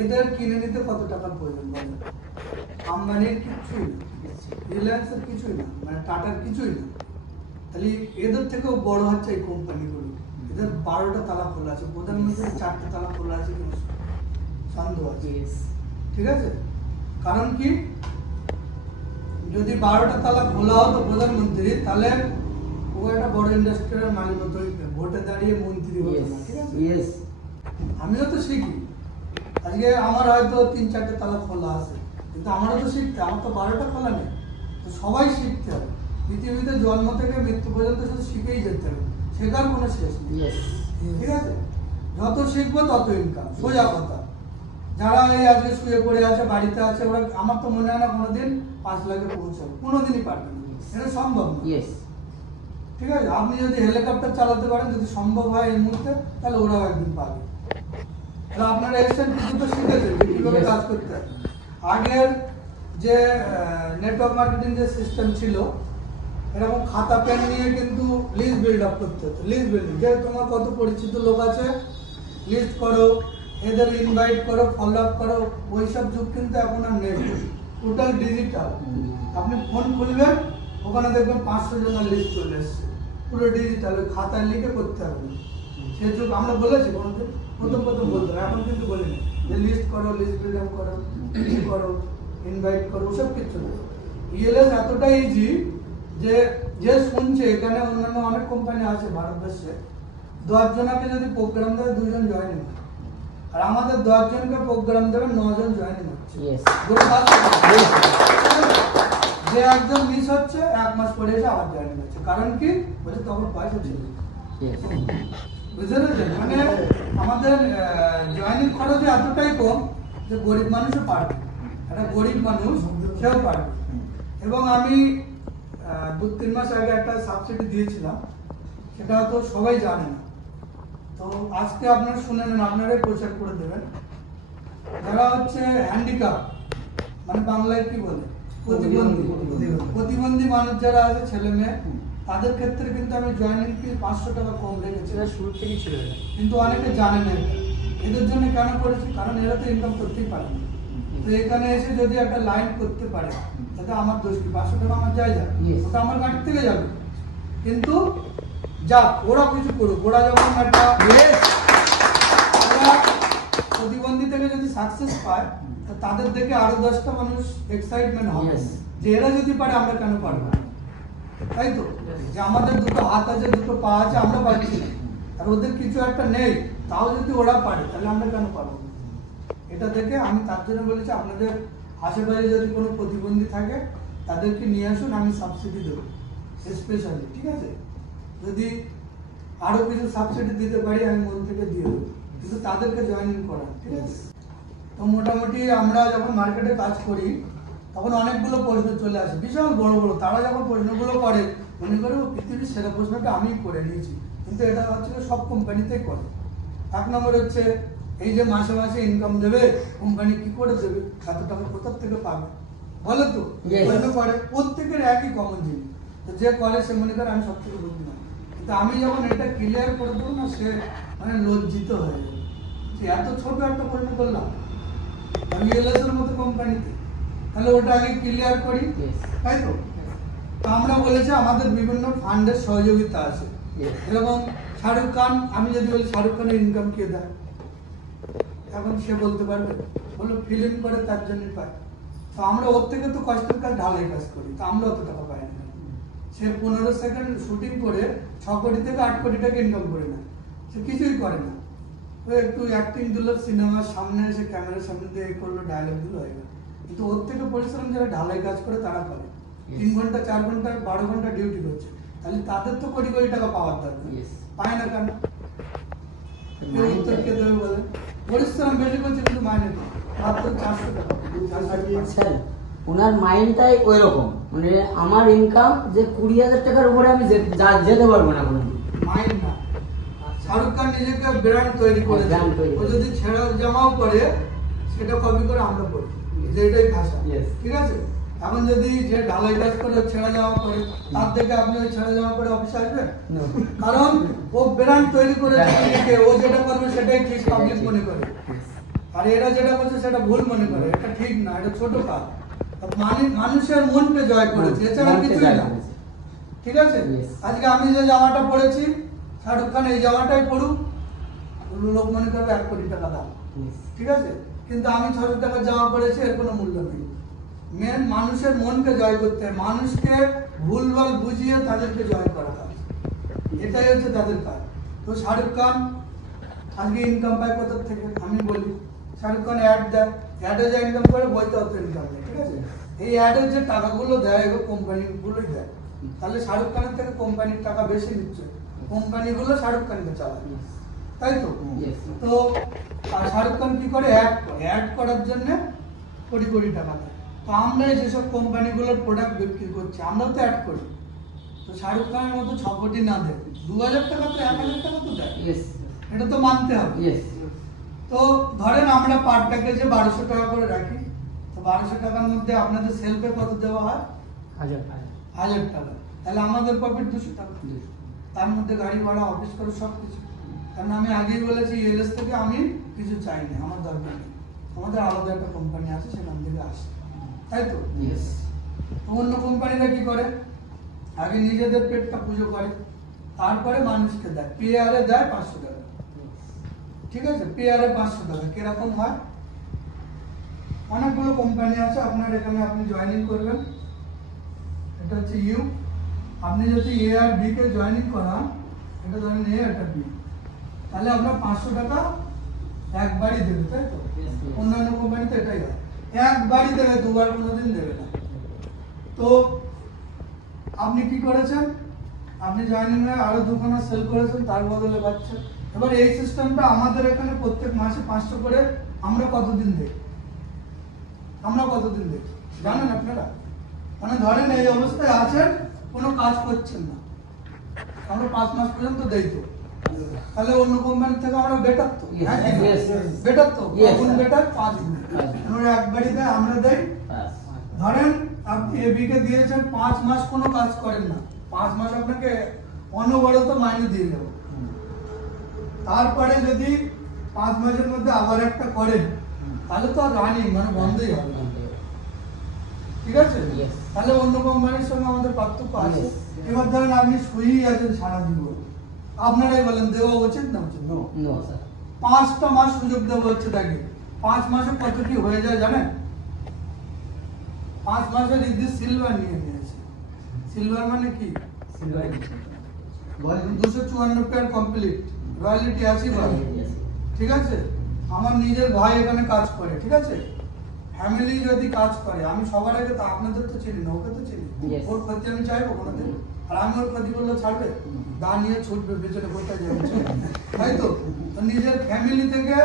এদের কিনে নিতে কত টাকার প্রয়োজন বলে? আম্বানির কিছুই না, রিলায়েন্সের কিছুই না, মানে টাটার কিছুই না। তাহলে এদের থেকেও বড় হচ্ছে এই কোম্পানিগুলো। এদের 12টা তালা খোলা আছে, প্রধানমন্ত্রীর 4টা তালা খোলা আছে, কিন্তু সন্দেহ আছে, ঠিক আছে। কারণ কি, যদি 12টা তালা খোলা হতো প্রধানমন্ত্রী, তাহলে ও একটা বড় ইন্ডাস্ট্রিয়াল মালিক হতো, ভোটে দাঁড়িয়ে মন্ত্রী হতো না, ঠিক আছে। আমিও তো শিখি, আজকে আমার হয়তো 3-4টে তালা খোলা আছে, কিন্তু আমারও তো শিখতে, আমার তো 12টা খোলা নেই। তো সবাই শিখতে হবে। পৃথিবীতে জন্ম থেকে মৃত্যু পর্যন্ত শুধু শিখেই যেতে হবে, শেখার কোনো শেষ নেই, ঠিক আছে। যত শিখবো তত ইনকাম, সোজা কথা। যারা এই আজকে শুয়ে পড়ে আছে, বাড়িতে আছে, ওরা আমার তো মনে হয় না কোনোদিন 5 লাখে পৌঁছাবে, কোনোদিনই পারবে না, এটা সম্ভব না, ঠিক আছে। আপনি যদি হেলিকপ্টার চালাতে পারেন, যদি সম্ভব হয় এই মুহূর্তে, তাহলে ওরাও একদিন পাবে। তাহলে আপনারা এসেছেন, কিছু তো শিখেছেন যে কিভাবে কাজ করতে হয়। আগের যে নেটওয়ার্ক মার্কেটিং যে সিস্টেম ছিল, এরকম খাতা পেন নিয়ে কিন্তু লিস্ট বিল্ড আপ করতে হতো। লিস্ট বিল্ডিং, যে তোমার কত পরিচিত লোক আছে লিস্ট করো, এদের ইনভাইট করো, ফলো আপ করো। ওইসব যুগ কিন্তু এখন আর নেই, টোটাল ডিজিটাল। আপনি ফোন খুলবেন, ওখানে দেখবেন 500 জনের লিস্ট চলে এসছে, পুরো ডিজিটাল, ওই খাতায় লিখে করতে হবে। সে যুগ আমরা বলেছি কোনোদিন, প্রথম বলতে হবে, এখন কিন্তু বলিনি যে লিস্ট করো, লিস্ট বিল্ড আপ করো, করো, ইনভাইট করো, ওসব কিছু না। ইএলএস এতটাই ইজি যে যে শুনছে, এখানে অন্যান্য অনেক কোম্পানি আছে ভারতবর্ষে, 10 জনকে যদি প্রোগ্রাম দেয় 2 জন জয়েনিং, আর আমাদের 10 জনকে প্রোগ্রাম দেবে 9 জন জয়েনিং হচ্ছে। যে একজন মিস হচ্ছে, 1 মাস পরে এসে আবার জয়েনিং হচ্ছে। কারণ কি, বলছে তখন পয়সা ছিল, বুঝতে পেরেছেন। মানে আমাদের জয়েনিং খরচ এতটাই কম যে গরিব মানুষও পারবে, একটা গরিব মানুষ সেও পারবে। এবং আমি 2-3 মাস আগে একটা সাবসিডি দিয়েছিলাম, সেটা তো সবাই জানে না। তো আজকে আপনারা শুনে নেন, আপনারাই প্রচার করে দেবেন। যারা হচ্ছে হ্যান্ডিক্যাপ, মানে বাংলায় কি বলে, প্রতিবন্ধী মানুষ যারা আছে, ছেলে মেয়ে, তাদের ক্ষেত্রে কিন্তু আমি জয়েনিং ফি 500 টাকা কম রেখেছি, শুরু থেকে ছিল। কিন্তু অনেকে জানে না এদের জন্য কেন করেছি, কারণ এরা তো ইনকাম করতেই পারে না। তো এখানে এসে যদি একটা লাইন করতে পারে, তাতে আমার দোষ কি, 500 টাকা আমার যায়, ওটা আমার গাড়ি থেকে যাবে। কিন্তু যাক, ওরা কিছু করুক, ওরা যখন একটা প্রতিবন্ধী থেকে যদি সাকসেস পায়, তাদের দেখে আরো 10টা মানুষ এক্সাইটমেন্ট হবে যে এরা যদি পারে, আমরা কেন পারবো না, তাই তো। যে আমাদের 2টো হাত আছে, 2টো পা আছে, আমরা পারছি না, আর ওদের কিছু একটা নেই, তাও যদি ওরা পারে, তাহলে আমরা কেন পারবো না। এটা দেখে আমি তার জন্য বলেছি, আপনাদের আশেপাশে যদি কোনো প্রতিবন্ধী থাকে, তাদেরকে নিয়ে আসুন, আমি সাবসিডি দেবো স্পেশালি, ঠিক আছে। যদি আরো কিছু সাবসিডি দিতে পারি, আমি মন থেকে দিয়ে দেবো, কিন্তু তাদেরকে জয়েনিং করা, ঠিক আছে। তো মোটামুটি আমরা যখন মার্কেটে কাজ করি, তখন অনেকগুলো প্রশ্ন চলে আসে, বিশাল বড় বড়। তারা যখন প্রশ্নগুলো করে, মনে করে পৃথিবীর সেরা প্রশ্নটা আমি করে নিয়েছি, কিন্তু এটা হচ্ছে সব কোম্পানিতেই করে। 1 নম্বর হচ্ছে, এই যে মাসে মাসে ইনকাম দেবে, কোম্পানি কি করে দেবে, এত টাকা কোথা থেকে পাবে, বলে তো প্রশ্ন করে। প্রত্যেকের একই কমন জিনিস, তো যে করে সে মনে করে আমি সব থেকে বুদ্ধিমান। কিন্তু আমি যখন এটা ক্লিয়ার করে দেবো না, সে মানে লজ্জিত হয়ে যাবে, যে এত ছোট একটা প্রশ্ন করলাম আমি এলএসের মতো কোম্পানিতে, তাহলে ওটা আগে ক্লিয়ার করি, তাই তো। আমরা বলেছি আমাদের বিভিন্ন ফান্ডের সহযোগিতা আছে। এরকম শাহরুখ খান, আমি যদি বলি শাহরুখ খানের ইনকাম কে দেয়, এখন সে বলতে পারবে, বলো ফিল্ম করে তার জন্য পায়। তো আমরা ওর থেকে তো কষ্টের কাজ, ঢালাই কাজ করি, তো আমরা অত টাকা পাই না। সে 15 সেকেন্ড শুটিং করে 6 কোটি থেকে 8 কোটি টাকা ইনকাম করে না, সে কিছুই করে না। ও একটু অ্যাক্টিং দিল, সিনেমার সামনে এসে ক্যামেরার সামনে দিয়ে করলো, ডায়লগ দিল, হয়ে গেল। কিন্তু ওর থেকে পরিশ্রম যারা ঢালাই কাজ করে, তারা করে 3 ঘন্টা 4 ঘন্টা 12 ঘন্টা ডিউটি করছে, তাহলে তাদের তো কোটি কোটি টাকা পাওয়ার দরকার, পায় না কেন? উত্তর কে দেবে বলেন? পরিশ্রম বেশি করছে, কিন্তু মাইনে কম। মাত্র 400 টাকা। স্যার ওনার মাইন্ডটাই ওই রকম, মানে আমার ইনকাম যে 20,000 টাকার উপরে আমি যেতে পারবো না কোনো। মাইন্ড না, শাহরুখ খান নিজেকে ব্র্যান্ড তৈরি করেছে। ব্র্যান্ড তৈরি ও যদি ছেঁড়া জামাও পরে সেটা কপি করে আমরা পরি, যে এটাই ভাষা। Yes. ঠিক আছে, এখন যদি যে ঢালাই কাজ করে ছেঁড়া জামা পরে, তার থেকে আপনি ওই ছেঁড়া জামা পরে অফিসে আসবেন? No. কারণ ও ব্র্যান্ড তৈরি করেছে নিজেকে, ও যেটা করবে সেটাই ঠিক পাবলিক মনে করে, আর এরা যেটা করছে সেটা ভুল মনে করে। এটা ঠিক না, এটা ছোট কাজ। মানুষের মনকে জয় করেছে, এছাড়া কিছুই না। ঠিক আছে, Yes. আজকে আমি যে জামাটা পরেছি, শাহরুখ খান এই জামাটাই পড়ুক, লোক মনে করবে 1 কোটি টাকা দাম। Yes. ঠিক আছে, কিন্তু আমি 600 টাকার জামা পরেছি, এর কোনো মূল্য নেই। মেন মানুষের মনকে জয় করতে হয়, মানুষকে ভুলভাল বুঝিয়ে তাদেরকে জয় করা কাজ, এটাই হচ্ছে তাদের কাজ। তো শাহরুখ খান আজকে ইনকাম পায় কোথা থেকে? আমি বলি, শাহরুখ খান অ্যাড দেয়, অ্যাডে যা ইনকাম করে বইতে অত ইনকাম নেই। ঠিক আছে, এই অ্যাডের যে টাকাগুলো দেয় এগুলো কোম্পানিগুলোই দেয়, তাহলে শাহরুখ খানের থেকে কোম্পানির টাকা বেশি নিচ্ছে, কোম্পানিগুলো শাহরুখ খানকে চালায়, তাই তো? Yes. তো আর শাহরুখ খান কি করে? অ্যাড করে, অ্যাড করার জন্য কোটি কোটি টাকা দেয়। তো আমরা এই যেসব কোম্পানিগুলোর প্রোডাক্ট বিক্রি করছি, আমরাও তো অ্যাড করি। তো শাহরুখ খানের মতো 6 কোটি না দেয়, 2000 টাকা তো 1000 টাকা তো দেয়, Yes. এটা তো মানতে হবে। Yes. তো ধরেন আমরা পার প্যাকেজে 1200 টাকা করে রাখি, তো 1200 টাকার মধ্যে আপনাদের সেলফে কত দেওয়া হয়? 1000 টাকা, তাহলে আমাদের প্রফিট 200 টাকা। তার মধ্যে গাড়ি ভাড়া, অফিস খরচ সব কিছু। কারণ আমি আগেই বলেছি, এলএস থেকে আমি কিছু চাই না, আমার দরকার নেই, আমাদের আলাদা একটা কোম্পানি আছে, সেখান থেকে আসে, তাই তো? Yes. তো অন্য কোম্পানিরা কি করে? আগে নিজেদের পেটটা পুজো করে, তারপরে মানুষকে দেয়, পেয়ারে দেয় 500 টাকা। ঠিক আছে, পেয়ারে 500 টাকা কিরকম হয়? অনেকগুলো কোম্পানি আছে, আপনার এখানে আপনি জয়েনিং করবেন, এটা হচ্ছে ইউ। আপনি যদি এ আর বি কে জয়েনিং করান, এটা ধরেন এ, এটা বি, তাহলে আপনার 500 টাকা একবারই দেবে, তাই তো? Yes. অন্যান্য কোম্পানিতে এটাই হয়, একবারই দেবে, দুবার কোনোদিন দেবে না। তো আপনি কি করেছেন? আপনি জয়েনিং হয়ে আরো দুখানা সেল করেছেন, তার বদলে পাচ্ছেন। এবার এই সিস্টেমটা আমাদের এখানে প্রত্যেক মাসে 500 করে আমরা কতদিন দেই? আমরা কতদিন দেই জানেন আপনারা? মানে ধরেন এই অবস্থায় আছেন, কোনো কাজ করছেন না, আমরা 5 মাস পর্যন্ত দেই। তো তাহলে অন্য কোম্পানি থেকে আমরা বেটার তো? Yes, হ্যাঁ, yes, yes. বেটার তো? Yes, কখন sir. বেটার? 5 দিন। আমরা একবারই দেয়, আমরা দেই। ধরেন আপনি এবি কে দিয়েছেন, 5 মাস কোনো কাজ করেন না, 5 মাস আপনাকে অনবরত মাইনে দিয়ে দেবো। তারপরে যদি 5 মাসের মধ্যে আবার একটা করেন, তাহলে তো আর রানিং, মানে বন্ধই হবে না। ঠিক আছে, Yes. তাহলে অন্য কোম্পানির সঙ্গে আমাদের পার্থক্য আছে। Yes. এবার ধরেন আপনি শুয়েই আছেন সারা জীবন, আপনারাই বলেন দেওয়া উচিত না উচিত? নো। No, sir. 5টা মাস সুযোগ দেওয়া হচ্ছে তাকে, 5 মাসে কত কি হয়ে যায় জানেন? 5 মাসে রিদ্ধি সিলভার নিয়ে নিয়েছে। সিলভার মানে কি? 254 পেয়ার কমপ্লিট, রয়্যালিটি আছে ভাই। Yes. ঠিক আছে, আমার নিজের ভাই এখানে কাজ করে। ঠিক আছে, ফ্যামিলি যদি কাজ করে, আমি সবার আগে তো আপনাদের তো চিনি না, ওকে তো চিনি। Yes. ওর ক্ষতি আমি চাইবো কোনোদিন? আর আমি ওর ক্ষতি করলে ছাড়বে? দা নিয়ে ছুটবে পেছনে, কোথায় যাবে, তাই তো? তো নিজের ফ্যামিলি থেকে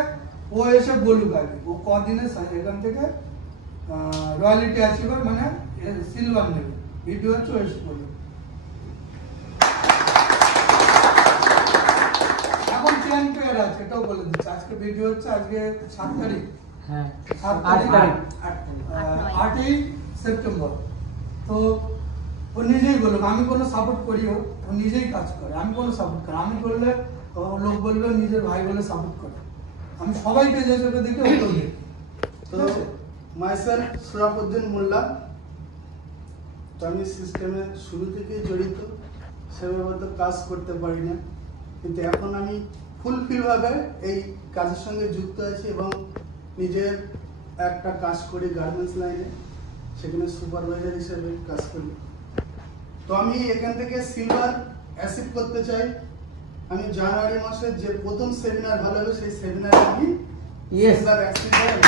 ও এসে বলুক আগে, ও কদিনে এখান থেকে রয়্যালিটি অ্যাচিভার মানে সিলভার নেবে, ভিডিও হচ্ছে ও এসে বলুক। এখন 10 পেয়ার আছে, এটাও বলে দিচ্ছে। আজকে ভিডিও হচ্ছে, আজকে 7 তারিখ, হ্যাঁ। 7 8 তারিখ, তারিখ। 8ই সেপ্টেম্বর। তো ও নিজেই বলুক, আমি কোনো সাপোর্ট করি, ও নিজেই কাজ করে, আমি কোনো সাপোর্ট করি। আমি করলে লোক বলবে নিজের ভাই বলে সাপোর্ট করে, আমি সবাইকে যে চোখে দেখি ওকেও দেখি। তো মাইসেলফ সুরাফুদ্দিন মোল্লা। তো আমি সিস্টেমে শুরু থেকেই জড়িত, সেভাবে তো কাজ করতে পারি না, কিন্তু এখন আমি ফুলফিলভাবে এই কাজের সঙ্গে যুক্ত আছি এবং নিজের একটা কাজ করি গার্মেন্টস লাইনে, সেখানে সুপারভাইজার হিসেবে কাজ করি। তো আমি এখান থেকে সিলভার অ্যাচিভ করতে চাই। আমি জানুয়ারি মাসে যে প্রথম সেমিনার ভালো হবে, সেই সেমিনারে আমি Yes. সিলভার অ্যাচিভ করব।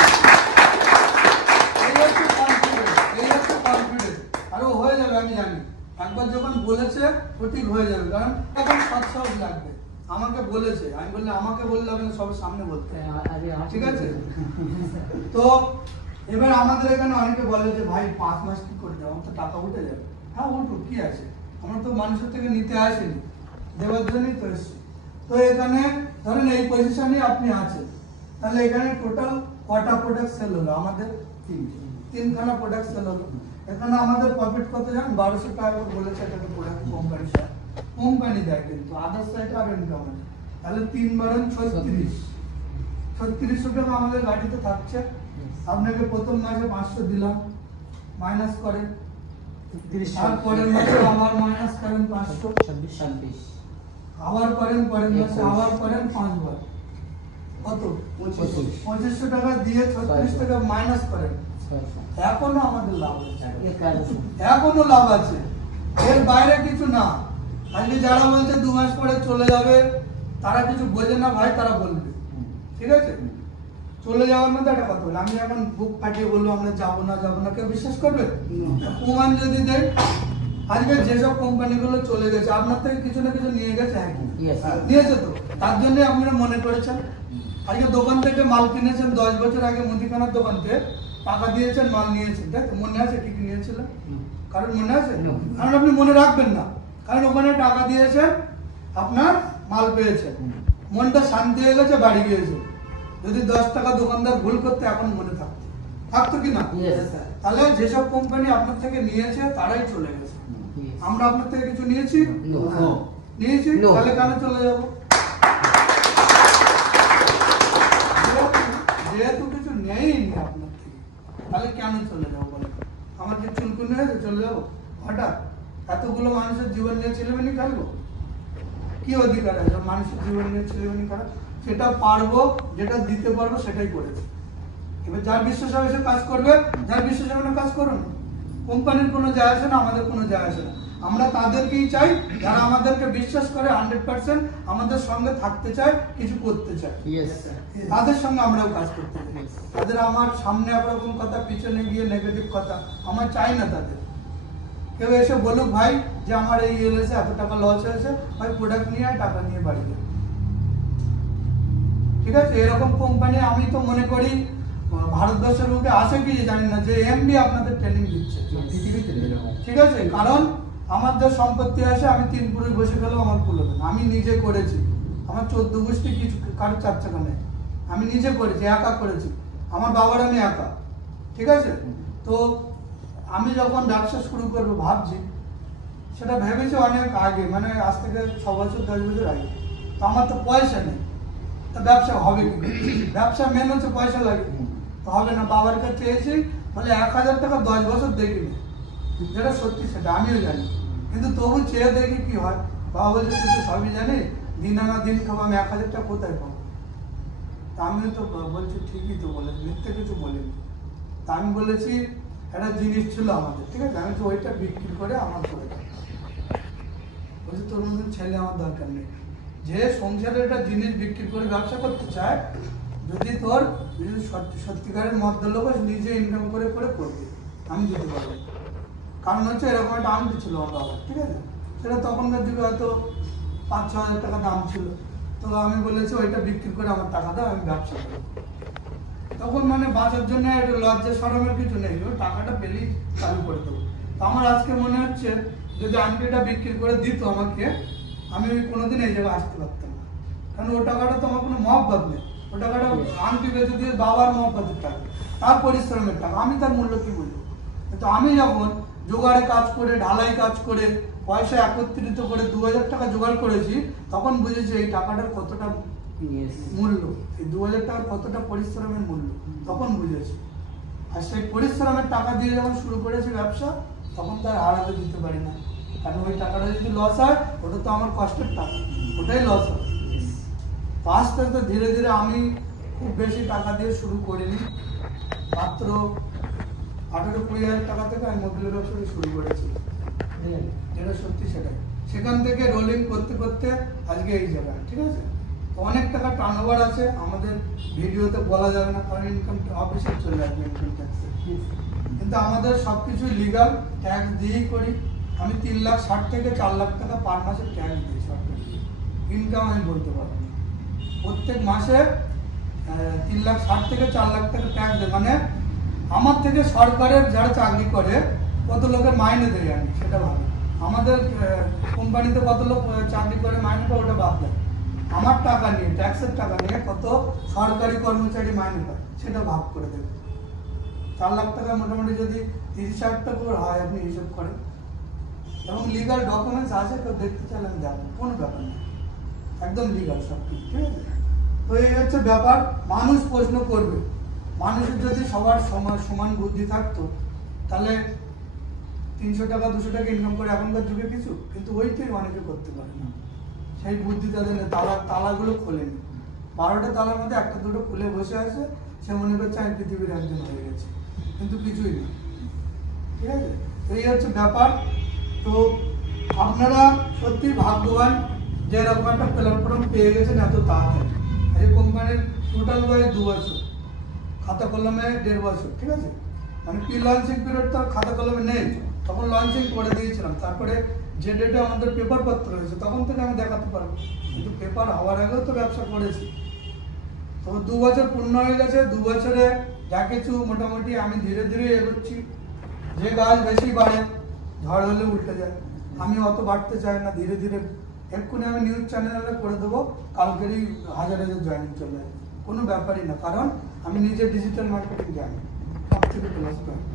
এই হচ্ছে confidence, এই হচ্ছে confidence। আর ও হয়ে যাবে, আমি জানি। একবার যখন বলেছে ও ঠিক হয়ে যাবে, কারণ এখন সৎসাহস লাগবে। আমাকে বলেছে, আমি বললে আমাকে বললে আপনি সবার সামনে বলতে হ্যাঁ, আরে আমার ঠিক আছে। তো এবার আমাদের এখানে অনেকে বলে যে ভাই 5 মাস কি করে যাবো, তো টাকা উঠে যাবে। হ্যাঁ উঠুক, কি আছে, আমরা তো মানুষের থেকে নিতে আসেনি, দেওয়ার জন্যই তো এসছি। তো এখানে ধরেন এই পজিশনে আপনি আছেন, তাহলে এখানে টোটাল কটা প্রোডাক্ট সেল হলো আমাদের? 3খানা প্রোডাক্ট সেল হলো। এখানে আমাদের প্রফিট কত জান? 1200 টাকা করে বলেছে এটাকে প্রোডাক্ট কোম্পানি সাথে কোম্পানি দেয়, কিন্তু আদার সাইড আর ইনকাম আছে। তাহলে 3 বারণ 36, 3600 টাকা আমাদের গাড়িতে থাকছে। আপনাকে প্রথম মাসে 500 দিলাম, মাইনাস করেন, পরের মাসে আবার মাইনাস করেন 500, 26 আবার করেন পরের মাসে, আবার করেন 5 বার, কত? 2500 টাকা দিয়ে 36 টাকা মাইনাস করেন। এখনো আমাদের লাভ আছে, এখনো লাভ আছে, এর বাইরে কিছু না। আজকে যারা বলছে 2 মাস পরে চলে যাবে, তারা কিছু বোঝে না ভাই, তারা বলবে ঠিক আছে। চলে যাওয়ার মধ্যে একটা কথা বলে, আমি এখন বুক ফাটিয়ে বলবো আমরা যাবো না, কেউ বিশ্বাস করবে? প্রমাণ যদি দেয়, আজকে যেসব কোম্পানিগুলো চলে গেছে আপনার থেকে কিছু না কিছু নিয়ে গেছে, নিয়েছে তো, তার জন্য আপনারা মনে করেছেন। আজকে দোকান থেকে মাল কিনেছেন 10 বছর আগে, মুদিখানার দোকান থেকে টাকা দিয়েছেন, মাল নিয়েছেন, তাই তো? মনে আছে কি কি নিয়েছিল? কারণ মনে আছে? কারণ আপনি মনে রাখবেন না, কারণ ওখানে টাকা দিয়েছেন, আপনার মাল পেয়েছেন, মনটা শান্তি হয়ে গেছে, বাড়ি গিয়েছে। যদি 10 টাকা দোকানদার ভুল করতে এখন মনে থাকতো কি না? তাহলে যেসব কোম্পানি আপনার থেকে নিয়েছে তারাই চলে গেছে। আমরা আপনার থেকে কিছু নিয়েছি? নিয়েছি, তাহলে কেন চলে যাব? যেহেতু কিছু নেইনি আপনার থেকে, তাহলে কেন চলে যাবো বলে? আমার কি চুলকুনি হয়েছে চলে যাবো হঠাৎ? এতগুলো মানুষের জীবন নিয়ে ছেলেমেনি খেলবো? কি অধিকার আছে মানুষের জীবন নিয়ে ছেলেমেনি করা? সেটা পারবো, যেটা দিতে পারবো সেটাই করেছি। এবার যার বিশ্বাস হবে সে কাজ করবে, যার বিশ্বাস হবে না কাজ করুন। কোম্পানির কোনো যায় আসে না, আমাদের কোনো যায় আসে না। আমরা তাদেরকেই চাই যারা আমাদেরকে বিশ্বাস করে 100% আমাদের সঙ্গে থাকতে চায়, কিছু করতে চায়, তাদের সঙ্গে আমরাও কাজ করতে চাই। তাদের আমার সামনে একরকম কথা, পিছনে গিয়ে নেগেটিভ কথা আমার চাই না। তাদের কেউ এসে বলুক ভাই যে আমার এই এলএসে এত টাকা লস হয়েছে, ভাই প্রোডাক্ট নিয়ে টাকা নিয়ে বাড়ি যায়, ঠিক আছে। এরকম কোম্পানি আমি তো মনে করি ভারতবর্ষের বুকে আছে কি জানি না, যে এমবি আপনাদের ট্রেনিং দিচ্ছে, ঠিক আছে। কারণ আমাদের সম্পত্তি আছে, আমি 3 পুরুষ বসে গেলেও আমার ভুল হবে না। আমি নিজে করেছি, আমার 14 গোষ্ঠী কিছু কারোর 4 চাকা নেই, আমি নিজে করেছি, একা করেছি, আমার বাবার আমি একা, ঠিক আছে। তো আমি যখন ব্যবসা শুরু করবো ভাবছি, সেটা ভেবেছি অনেক আগে, মানে আজ থেকে 6 বছর 10 বছর আগে। তো আমার তো পয়সা নেই, তা ব্যবসা হবে কি? ব্যবসা মেন হচ্ছে পয়সা লাগে, তো হবে না। বাবার কাছে চেয়েছি, বলে 1000 টাকা 10 বছর দেখিনি, যেটা সত্যি সেটা আমিও জানি, কিন্তু তবু চেয়ে দেখি কি হয়। বাবা বলছে তুই তো সবই জানি, দিন আনা দিন খাবো, আমি 1000 টাকা কোথায় পাবো? তা আমি তো বলছি ঠিকই তো বলেছি, মিথ্যে কিছু বলিনি। তা আমি বলেছি একটা জিনিস ছিল আমাদের, ঠিক আছে, আমি তো ওইটা বিক্রি করে আমার করে দেবো। বলছি তোর মতন ছেলে আমার দরকার নেই, যে সংসারে একটা জিনিস বিক্রি করে ব্যবসা করতে চায়, যদি তোর সত্যিকারের মধ্যে লোক নিজে ইনকাম করে করবে, আমি দিতে পারবো। কারণ হচ্ছে এরকম একটা আংটি ছিল আমার বাবার, ঠিক আছে, সেটা তখনকার যুগে হয়তো 5-6 হাজার টাকা দাম ছিল। তো আমি বলেছি ওইটা বিক্রি করে আমার টাকা দাও, আমি ব্যবসা করবো। তখন মানে বাঁচার জন্য একটু লজ্জা শরমের কিছু নেই, ওই টাকাটা পেলেই চালু করে দেবো। তো আমার আজকে মনে হচ্ছে যদি আংটিটা বিক্রি করে দিত আমাকে, আমি কোনোদিন এই জায়গায় আসতে পারতাম না। কারণ ও টাকাটা তো আমার কোনো মহব্বত নেই, ও টাকাটা আংটি বেঁচে দিয়ে বাবার মহব্বতের টাকা, তার পরিশ্রমের টাকা, আমি তার মূল্য কি বুঝবো? তো আমি যখন জোগাড়ে কাজ করে, ঢালাই কাজ করে, পয়সা একত্রিত করে 2000 টাকা জোগাড় করেছি, তখন বুঝেছি এই টাকাটার কতটা মূল্য, এই 2000 টাকার কতটা পরিশ্রমের মূল্য, তখন বুঝেছি। আর সেই পরিশ্রমের টাকা দিয়ে যখন শুরু করেছি ব্যবসা, তখন তার হারাতে দিতে পারি না। কারণ ওই টাকাটা যদি লস হয়, ওটা তো আমার কষ্টের টাকা, ওটাই লস হয়। তো আস্তে আস্তে ধীরে ধীরে আমি খুব বেশি টাকা দিয়ে শুরু করিনি, মাত্র 18-20 হাজার টাকা থেকে আমি মোবাইলের ব্যবসা শুরু করেছি, যেটা সত্যি সেটাই। সেখান থেকে রোলিং করতে করতে আজকে এই জায়গায়, ঠিক আছে। তো অনেক টাকা টার্নওভার আছে, আমাদের ভিডিওতে বলা যাবে না, কারণ ইনকাম অফিসে চলে আসবে ইনকাম ট্যাক্সে। কিন্তু আমাদের সবকিছু লিগাল, ট্যাক্স দিয়েই করি। আমি 3,60,000 থেকে 4 লাখ টাকা পার মাসে ট্যাক্স দিই সরকার, ইনকাম আমি বলতে পারবো না। প্রত্যেক মাসে 3,60,000 থেকে 4 লাখ টাকা ট্যাক্স দেয়, মানে আমার থেকে সরকারের যারা চাকরি করে কত লোকের মাইনে দেয় আমি সেটা ভাবি। আমাদের কোম্পানিতে কত লোক চাকরি করে মাইনেটা ওটা বাদ দেয়, আমার টাকা নিয়ে ট্যাক্সের টাকা নিয়ে কত সরকারি কর্মচারী মাইনে পায় সেটা ভাগ করে দেবে। 4 লাখ টাকা মোটামুটি যদি 30,000 টাকা করে হয় আপনি হিসেব করেন, এবং লিগাল ডকুমেন্টস আছে, কেউ দেখতে চাইলে আমি দেখাবো, কোনো ব্যাপার নেই, একদম লিগাল সব কিছু, ঠিক আছে। তো এই হচ্ছে ব্যাপার। মানুষ প্রশ্ন করবে, মানুষের যদি সবার সমান বুদ্ধি থাকতো তাহলে 300 টাকা 200 টাকা ইনকাম করে এখনকার যুগে কিছু, কিন্তু ওইটাই অনেকে করতে পারে না, সেই বুদ্ধি তাদের নেই, তালাগুলো খোলেনি। 12টা তালার মধ্যে 1-2টো খুলে বসে আছে, সে মনে করছে আমি পৃথিবীর একজন হয়ে গেছে, কিন্তু কিছুই না, ঠিক আছে। তো এই হচ্ছে ব্যাপার। তো আপনারা সত্যি ভাগ্যবান যে এরকম একটা প্ল্যাটফর্ম পেয়ে গেছেন এত তাড়াতাড়ি। এই কোম্পানির টোটাল বয়স 2 বছর, খাতা কলমে 1.5 বছর, ঠিক আছে। মানে প্রি লঞ্চিং পিরিয়ড তো খাতা কলমে নেই, তখন লঞ্চিং করে দিয়েছিলাম, তারপরে যে ডেটে আমাদের পেপার পত্র হয়েছে তখন থেকে আমি দেখাতে পারবো, কিন্তু পেপার হওয়ার আগেও তো ব্যবসা করেছি। তো 2 বছর পূর্ণ হয়ে গেছে, 2 বছরে যা কিছু মোটামুটি আমি ধীরে ধীরে এগোচ্ছি। যে গাছ বেশি বাড়ে ঝড় হলে উল্টে যায়, আমি অত বাড়তে চাই না, ধীরে ধীরে এক্ষুনি আমি নিউজ চ্যানেলে করে দেবো, কালকেরই 1000 জয়েনিং চলে যাবে, কোনো ব্যাপারই না, কারণ আমি নিজে ডিজিটাল মার্কেটিং জানি, সব থেকে প্লাস পয়েন্ট,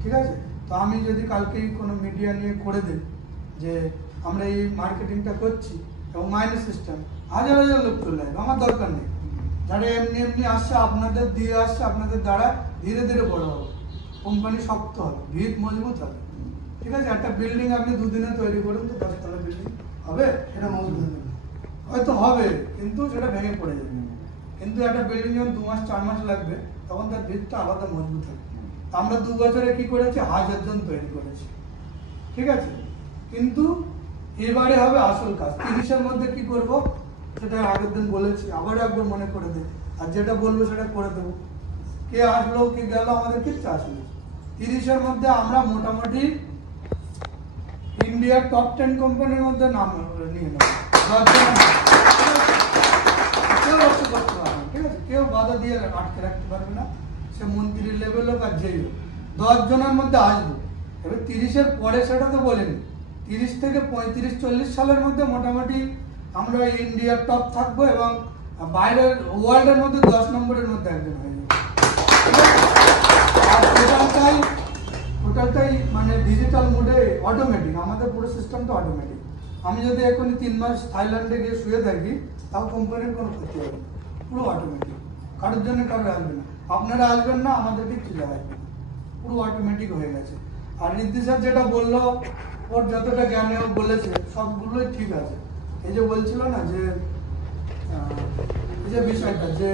ঠিক আছে। তো আমি যদি কালকেই কোনো মিডিয়া নিয়ে করে দিই যে আমরা এই মার্কেটিংটা করছি এবং মাইনে সিস্টেম, 1000 লোক চলে আসবে, আমার দরকার নেই। যারা এমনি এমনি আসছে আপনাদের দিয়ে আসছে, আপনাদের দ্বারা ধীরে ধীরে বড় হবে, কোম্পানি শক্ত হবে, ভিত মজবুত হবে, ঠিক আছে। একটা বিল্ডিং আপনি 2 দিনে তৈরি করুন তো 10 তলা বিল্ডিং হবে, সেটা মজবুত হবে, হয়তো হবে কিন্তু সেটা ভেঙে পড়ে যাবে। কিন্তু একটা বিল্ডিং যখন 2 মাস 4 মাস লাগবে তখন তার ভিতটা আলাদা মজবুত হবে। আমরা 2 বছরে কি করেছি, 1000 জন তৈরি করেছি, ঠিক আছে। কিন্তু এবারে হবে আসল কাজ, 30-এর মধ্যে কি করব সেটা আগের দিন বলেছি, আবার একবার মনে করে দেয়, আর যেটা বলবো সেটা করে দেবো। কে আসলো কে গেল আমাদের কিচ্ছু আসলো। 30-এর মধ্যে আমরা মোটামুটি ইন্ডিয়ার টপ 10 কোম্পানির মধ্যে নাম নিয়ে নেব, কেউ রক্ষা করতে পারবে না, ঠিক আছে। কেউ বাধা দিয়ে আটকে রাখতে পারবে না, সে মন্ত্রীর লেভেল হোক আর যেই হোক, 10 জনের মধ্যে আসবো। এবার 30-এর পরে সেটা তো বলিনি, 30 থেকে 35-40 সালের মধ্যে মোটামুটি আমরা ইন্ডিয়ার টপ থাকবো এবং বাইরের ওয়ার্ল্ডের মধ্যে 10 নম্বরের মধ্যে একজন হয়ে যাবো। আর টোটালটাই মানে ডিজিটাল মোডে অটোমেটিক, আমাদের পুরো সিস্টেমটা অটোমেটিক। আমি যদি এখনই 3 মাস থাইল্যান্ডে গিয়ে শুয়ে থাকি তাও কোম্পানির কোনো ক্ষতি হবে না, পুরো অটোমেটিক, কারোর জন্য কারোর আসবে না, আপনারা আসবেন না, আমাদের ঠিক চলে আসবে, পুরো অটোমেটিক হয়ে গেছে। আর ঋদ্ধি স্যার যেটা বললো, ওর যতটা জ্ঞানে ও বলেছে সবগুলোই ঠিক আছে। এই যে বলছিল না যে এই যে বিষয়টা যে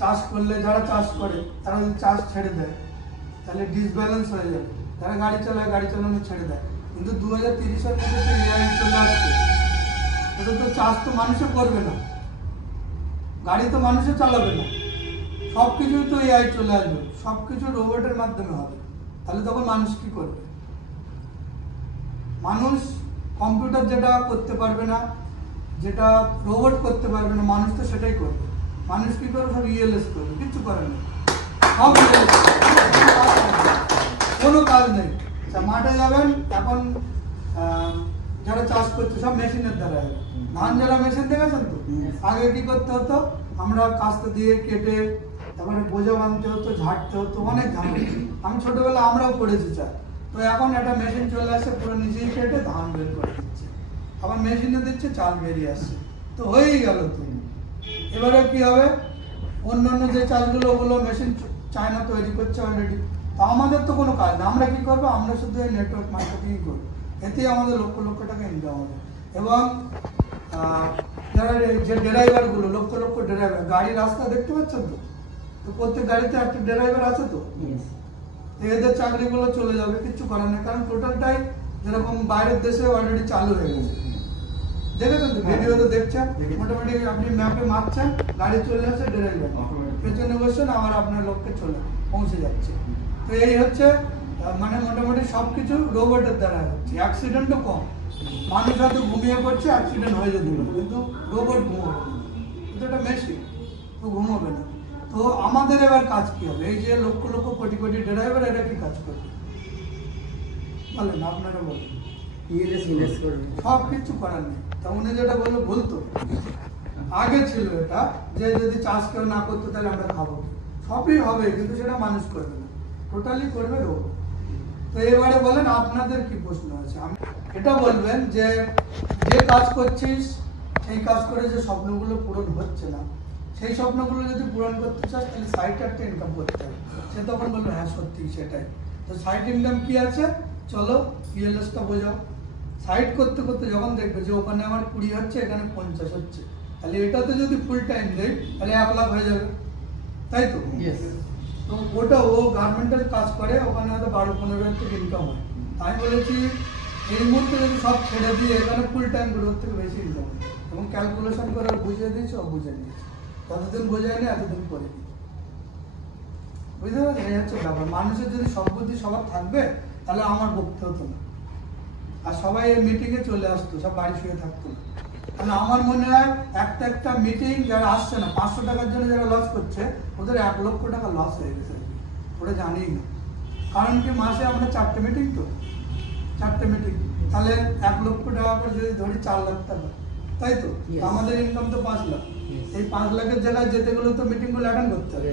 চাষ করলে যারা চাষ করে তারা যদি চাষ ছেড়ে দেয় তাহলে ডিসব্যালেন্স হয়ে যাবে, যারা গাড়ি চালায় গাড়ি চালানো ছেড়ে দেয়। কিন্তু 2030-এর মধ্যে যে এআই চলে আসছে, এটা তো চাষ তো মানুষে করবে না, গাড়ি তো মানুষে চালাবে না, সব কিছুই তো এআই চলে আসবে, সব কিছু রোবটের মাধ্যমে হবে, তাহলে তখন মানুষ কি করবে? মানুষ কম্পিউটার যেটা করতে পারবে না, যেটা রোবট করতে পারবে না, মানুষ তো সেটাই করবে। মানুষ কি করবে? সব ইএলএস করবে, কিচ্ছু করে না, সব কোনো কাজ নেই। মাঠে যাবেন এখন, যারা চাষ করছে সব মেশিনের দ্বারা হবে। ধান যারা মেশিন দেখেছেন তো, আগে কি করতে হতো, আমরা কাস্তে দিয়ে কেটে তারপরে বোঝা বাঁধতে হতো, ঝাড়তে হতো, অনেক ঝামেলা। আমি ছোটবেলা আমরাও করেছি চা। তো এখন একটা মেশিন চলে আসছে, পুরো নিজেই কেটে ধান বের করে দিচ্ছে, আবার মেশিনে দিচ্ছে, চাল বেরিয়ে আসছে, তো হয়েই গেল। তো এবারে কি হবে, অন্যান্য যে চালগুলো ওগুলো মেশিন চায়না তৈরি করছে অলরেডি, তো আমাদের তো কোনো কাজ না, আমরা কি করবো, আমরা শুধু এই নেটওয়ার্ক মার্কেটিং করবো, এতেই আমাদের লক্ষ লক্ষ টাকা ইনকাম হবে। এবং যারা যে ড্রাইভারগুলো, লক্ষ লক্ষ ড্রাইভার, গাড়ি রাস্তা দেখতে পাচ্ছেন তো, তো প্রত্যেক গাড়িতে একটা ড্রাইভার আছে, তো এদের চাকরিগুলো চলে যাবে, কিচ্ছু করার নেই, কারণ টোটালটাই যেরকম বাইরের দেশে অলরেডি চালু হয়ে গেছে। দেখেছেন তো, ভিডিওতে দেখছেন, মোটামুটি আপনি ম্যাপে মারছেন, গাড়ি চলে যাচ্ছে, ড্রাইভার পেছনে বসছেন, আবার আপনার লক্ষ্যে পৌঁছে যাচ্ছে। তো এই হচ্ছে মানে মোটামুটি সবকিছু রোবটের দ্বারা হচ্ছে, অ্যাক্সিডেন্টও কম, মানুষ হয়তো ঘুমিয়ে পড়ছে, অ্যাক্সিডেন্ট হয়ে যেতে পারে, কিন্তু রোবট ঘুমাবে না, কিন্তু এটা মেশিন, তো ঘুমাবে না। তো আমাদের এবার কাজ কি হবে? এই যে লক্ষ লক্ষ কোটি কোটি ড্রাইভার, এরা কি কাজ করবে বলেন, আপনারা বলেন। সব কিছু করার নেই। তা উনি যেটা বললো ভুল তো। আগে ছিল এটা যে যদি চাষ কেউ না করতো তাহলে আমরা খাবো, সবই হবে, কিন্তু সেটা মানুষ করবে না, টোটালি করবে রোবট। তো এবারে বলেন আপনাদের কি প্রশ্ন আছে? আমি এটা বলবেন যে যে কাজ করছিস সেই কাজ করে যে স্বপ্নগুলো পূরণ হচ্ছে না, সেই স্বপ্নগুলো যদি পূরণ করতে চাস তাহলে সাইডে একটা ইনকাম করতে হবে। সে তখন বললো হ্যাঁ সত্যি সেটাই। তো সাইড ইনকাম কি আছে, চলো ইএলএসটা বোঝাও। সাইড করতে করতে যখন দেখবে যে ওখানে আমার 20 হচ্ছে, এখানে 50 হচ্ছে, তাহলে এটাতে যদি ফুল টাইম দেয় তাহলে 1 লাখ হয়ে যাবে, তাই তো? তো ওটা ও গার্মেন্টের কাজ করে, ওখানে হয়তো 12-15 থেকে ইনকাম হয়। আমি বলেছি এই মুহূর্তে যদি সব ছেড়ে দিয়ে এখানে ফুল টাইম করে ওর থেকে বেশি ইনকাম হয়, এবং ক্যালকুলেশন করে বুঝিয়ে দিয়েছে, ও বুঝে নিয়েছে। যতদিন বোঝায়নি এতদিন করে বুঝতে পারছি। এই হচ্ছে ব্যাপার। মানুষের যদি সব বুদ্ধি সবার থাকবে তাহলে আমার বকতে হতো না, আর সবাই এই মিটিংয়ে চলে আসতো, সব বাড়ি শুয়ে থাকতো না। তাহলে আমার মনে হয় একটা একটা মিটিং যারা আসছে না, 500 টাকার জন্য যারা লস করছে, ওদের 1 লক্ষ টাকা লস হয়ে গেছে, ওরা জানেই না। কারণ কি, মাসে আমরা 4টে মিটিং, তো 4টে মিটিং, তাহলে 1 লক্ষ টাকা করে যদি ধরি 4 লাখ টাকা, তাই তো? আমাদের ইনকাম তো 5 লাখ। এই 5 লাখের জায়গায় যেতে গেলে তো মিটিংগুলো অ্যাটেন্ড করতে হবে।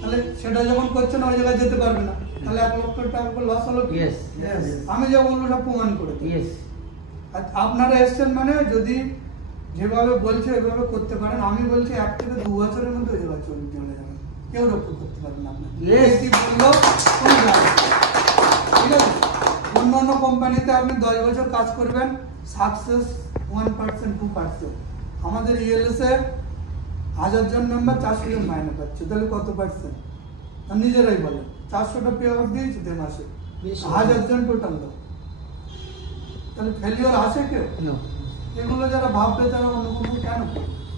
তাহলে সেটা যখন করছে না, ওই জায়গায় যেতে পারবে না, তাহলে 1 লক্ষ টাকা লস হলো। আমি যা বলবো সব প্রমাণ করে। আপনারা এসছেন মানে যদি যেভাবে বলছে ওইভাবে করতে পারেন। আমি বলছি 1 থেকে 2 বছরের মধ্যে ওই জায়গায় চলে যাবেন, কেউ রক্ষা করতে পারবে না আপনার। কি বললো, ঠিক আছে? অন্য অন্য কোম্পানিতে আপনি 10 বছর কাজ করবেন, সাকসেস 1%, 2%। আমাদের ইএলএস এ 1000 জন মেম্বার 400 জন মাইনে পাচ্ছে, তাহলে কত পার্সেন্ট? নিজেরাই বলেন। 400টা পে আউট দিয়েছি তে মাসে, 1000 জন টোটাল দাও, তাহলে ফেলিওর আছে কেউ? এগুলো যারা ভাববে তারা অন্য কোনো কেন,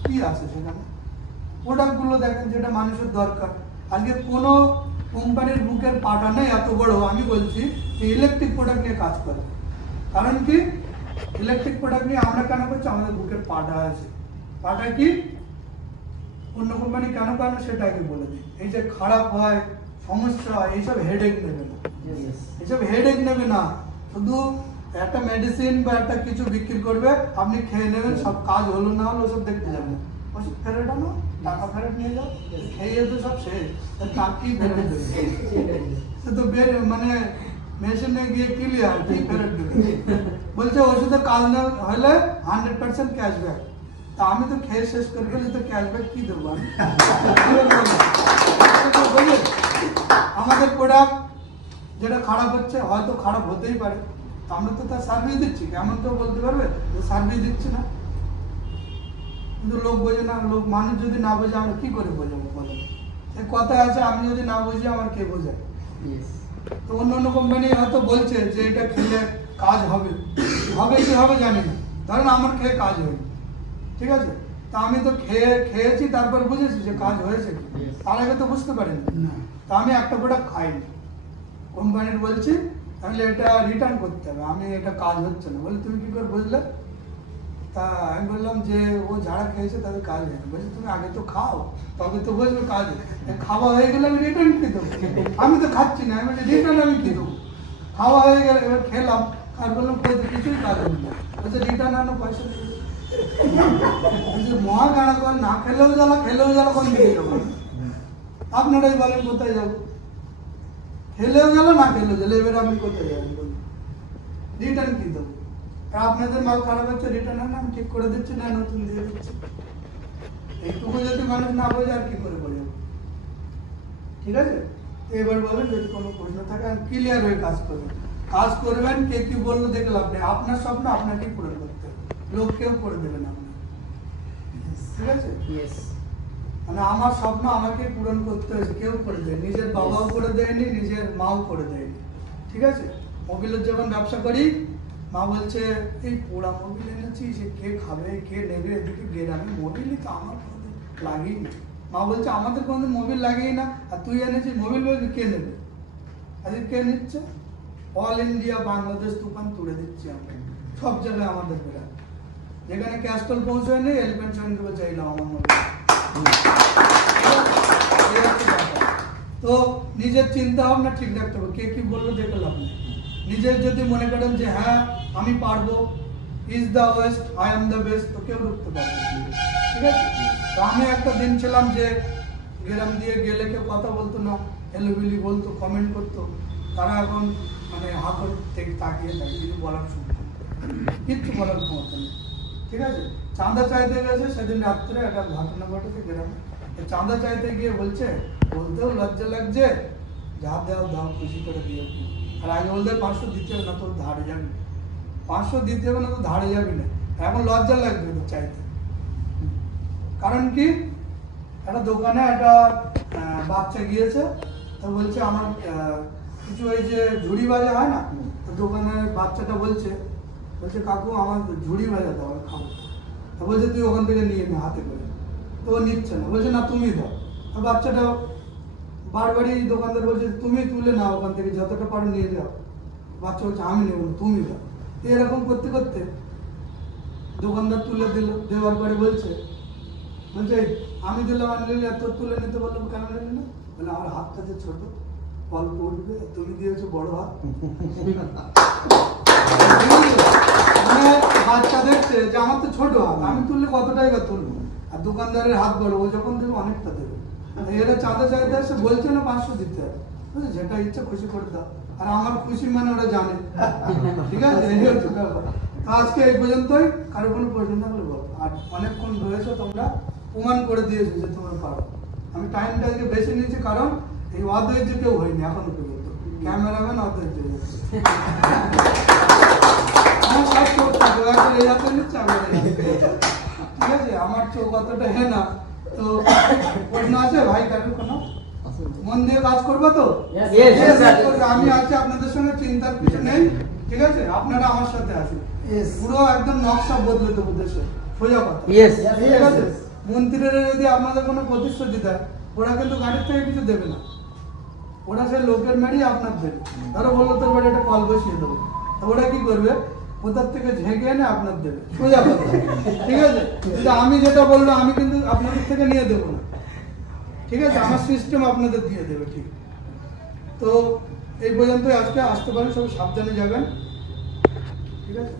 কি আছে সেখানে? প্রোডাক্টগুলো দেখেন যেটা মানুষের দরকার। আজকে কোনো কোম্পানির বুকের পাটা নেই এত বড়, আমি বলছি ইলেকট্রিক প্রোডাক্ট নিয়ে কাজ করে। কারণ কি, ইলেকট্রিক প্রোডাক্ট নিয়ে আমরা কেন করছি? আমাদের বুকের পাটা আছে। পাটা কি, অন্য কোম্পানি কেন করে না সেটা আগে বলে দিই। এই যে খারাপ হয়, সমস্যা হয়, এইসব হেডেক নেবে না, এইসব হেডেক নেবে না। শুধু একটা মেডিসিন বা একটা কিছু বিক্রি করবে, আপনি খেয়ে নেবেন, সব কাজ হলো না হলো সব দেখতে যাবেন। ওষুধ ফেরত আনো, টাকা ফেরত নিয়ে যাও, খেয়ে তো সব শেষ, টাকি ফেরত দেবে। সে তো মানে মেশিনে গিয়ে ক্লিয়ার, কি ফেরত দেবে? বলছে ওষুধে কাজ না হলে 100% ক্যাশব্যাক। তা আমি তো খেয়ে শেষ করে ফেলি, তো ক্যাশব্যাক কি দেবো আমি? আমাদের প্রোডাক্ট যেটা খারাপ হচ্ছে, হয়তো খারাপ হতেই পারে, আমরা তো তার সার্ভিস দিচ্ছি, এমন তো বলতে পারবে যে সার্ভিস দিচ্ছি না। কিন্তু লোক বোঝে না, লোক মানুষ যদি না বোঝে আমরা কি করে বোঝাবো বলেন? এই কথা আছে, আমি যদি না বুঝি আমার কে বোঝায়? তো অন্য অন্য কোম্পানি হয়তো বলছে যে এটা খেলে কাজ হবে, হবে কি হবে জানি না। ধরেন আমার খেয়ে কাজ হয়নি, ঠিক আছে? তা আমি তো খেয়েছি, তারপর বুঝেছি যে কাজ হয়েছে, তার আগে তো বুঝতে পারিনি। তা আমি একটা প্রোডাক্ট খাইনি, কোম্পানির বলছি তাহলে এটা রিটার্ন করতে হবে, আমি এটা কাজ হচ্ছে না। বলে তুমি কি করে বুঝলে? তা আমি বললাম যে ও যারা খেয়েছে তাদের কাজ হয়নি। বলছে তুমি আগে তো খাও, তবে তো বুঝবে কাজ। খাওয়া হয়ে গেলে আমি রিটার্ন কি দেবো? আমি তো খাচ্ছি না, আমি রিটার্ন আমি কি দেবো? খাওয়া হয়ে গেলে এবার খেলাম, আর বললাম কই তো কিছুই কাজ হলো না। বলছে রিটার্ন আনো, পয়সা দিয়ে মহা গাড়া কর, না খেলেও জ্বালা, খেলেও জ্বালা, কোন দিকে যাবো? আপনারাই বলেন কোথায় যাবো? খেলেও গেল, না খেলেও গেল, এবার আমি কোথায় যাবো? রিটার্ন কি দেবো? আপনাদের মাল খারাপ হচ্ছে, রিটার্ন আন, আমি ঠিক করে দিচ্ছি, না নতুন দিয়ে দিচ্ছি। এইটুকু যদি মানুষ না বোঝে আর কি করে বোঝাবো? ঠিক আছে? এবার বলেন যদি কোনো প্রশ্ন থাকে, আমি ক্লিয়ার হয়ে কাজ করবেন। কাজ করবেন, কে কি বললো দেখে লাভ নেই। আপনার স্বপ্ন আপনাকেই পূরণ করতে হবে, লোক কেউ করে দেবেন আপনার। ঠিক আছে? মানে আমার স্বপ্ন আমাকে পূরণ করতে হয়েছে, কেউ করে দেয়, নিজের বাবাও করে দেয়নি, নিজের মাও করে দেয়নি। ঠিক আছে? মোবিলের যখন ব্যবসা করি, মা বলছে এই পোড়া মোবিল এনেছি, সে কে খাবে, কে নেবে, এদিকে গ্রামে মোবিলই তো আমার কোনোদিন লাগেই না। মা বলছে আমাদের কোনোদিন মোবিল লাগেই না, আর তুই এনেছিস মোবিল, বলবি কে নেবে? আজকে কে নিচ্ছে? অল ইন্ডিয়া বাংলাদেশ তুফান তুলে দিচ্ছি আমরা, সব জায়গায় আমাদের বিরাট, যেখানে ক্যাস্টল পৌঁছায় নেই এলিফ্যান্ট সাইন্টিফিক চাইলাম আমার মনে তো নিজের চিন্তা ভাবনা ঠিক রাখতে হবে। কে কি বললো দেখে লাভ নেই। নিজের যদি মনে করেন যে হ্যাঁ আমি পারবো, is the West, I am the best, তো কেউ রুখতে পারবে না। ঠিক আছে, তো আমি একটা দিন ছিলাম যে গ্রাম দিয়ে গেলে কেউ কথা বলতো না, এলোবিলি বলতো, কমেন্ট করতো, তারা এখন মানে হাতর থেকে তাকিয়ে থাকে, কিছু বলার শুনতো, কিচ্ছু বলার ক্ষমতা নেই। ঠিক আছে, চাঁদা চাইতে গেছে সেদিন রাত্রে একটা ঘটনা ঘটেছে গ্রামে। চাঁদা চাইতে গিয়ে বলছে, বলতেও লজ্জা লাগছে, যা দেওয়া দাও খুশি করে দিয়ে। আর আগে বলতে 500 দিতে হবে না তোর ধারে যাবি, 500 দিতে হবে না তো ধারে যাবি না। এখন লজ্জা লাগবে তো চাইতে। কারণ কি, একটা দোকানে একটা বাচ্চা গিয়েছে, তো বলছে আমার কিছু ওই যে ঝুড়ি বাজা হয় না, তো দোকানের বাচ্চাটা বলছে কাকু আমার ঝুড়ি বাজা দাও খাবো। তো বলছে তুই ওখান থেকে নিয়ে নে হাতে করে। তো ও নিচ্ছে না, বলছে না তুমি দাও। আর বাচ্চাটা বারবারই দোকানদার বলছে তুমি তুলে নাও ওখান থেকে, যতটা পারো নিয়ে যাও। বাচ্চা বলছে আমি নেবো না, তুমি দাও। এরকম করতে করতে দোকানদার তুলে দিল, দেওয়ার পরে বলছে আমি দিলাম আর নিলে তোর তুলে নিতে বললাম কেন নিলি না? বলে আমার হাতটা যে ছোট, অল্প উঠবে, তুমি দিয়েছো বড় হাত। মানে বাচ্চা দেখছে যে আমার তো ছোট হাত, আমি তুললে কতটাই বা তুলবো, আর দোকানদারের হাত বড়, ও যখন দেবে অনেকটা দেবে। এরা চাঁদা চাইতে আসে, বলছে না 500 দিতে হবে, যেটা ইচ্ছা খুশি করে দাও। আর আমার খুশি মানে ওরা জানে। ঠিক আছে, এই হচ্ছে ব্যাপার। তো আজকে এই পর্যন্তই, কারো কোনো প্রশ্ন থাকলে বলো। আর অনেকক্ষণ রয়েছে, তোমরা প্রমাণ করে দিয়েছো যে তোমরা পারো। আমি টাইমটা আজকে বেছে নিয়েছি কারণ এই অধৈর্য কেউ হয়নি এখনো পর্যন্ত। ক্যামেরাম্যান অধৈর্য হয়েছে। আমার সব চোখ থাকবে, এখন এই হাতে নিচ্ছে, আমি ঠিক আছে, আমার চোখ অতটা হে না। তো প্রশ্ন আছে ভাই, কারণ কোনো মন দিয়ে কাজ করবো তো? আমি আছি আপনাদের সঙ্গে, চিন্তার কিছু নেই। ঠিক আছে, আপনারা আমার সাথে আছেন, পুরো একদম নকশা বদলে দেবো দেশে, সোজা কথা। ঠিক আছে, মন্ত্রীরা যদি আপনাদের কোনো প্রতিশ্রুতি দেয়, ওরা কিন্তু গাড়ির থেকে কিছু দেবে না, ওরা সেই লোকের মেরেই আপনার দেবে। ধরো বললো তোর বাড়ি একটা কল বসিয়ে দেবো, তো ওরা কি করবে, কোথার থেকে ঝেঁকে এনে আপনার দেবে, সোজা কথা। ঠিক আছে, কিন্তু আমি যেটা বললো আমি কিন্তু আপনাদের থেকে নিয়ে দেবো না। ঠিক আছে, আমার সিস্টেম আপনাদের দিয়ে দেবে। ঠিক, তো এই পর্যন্ত আজকে আসতে পারেন, সব সাবধানে যাবেন। ঠিক আছে।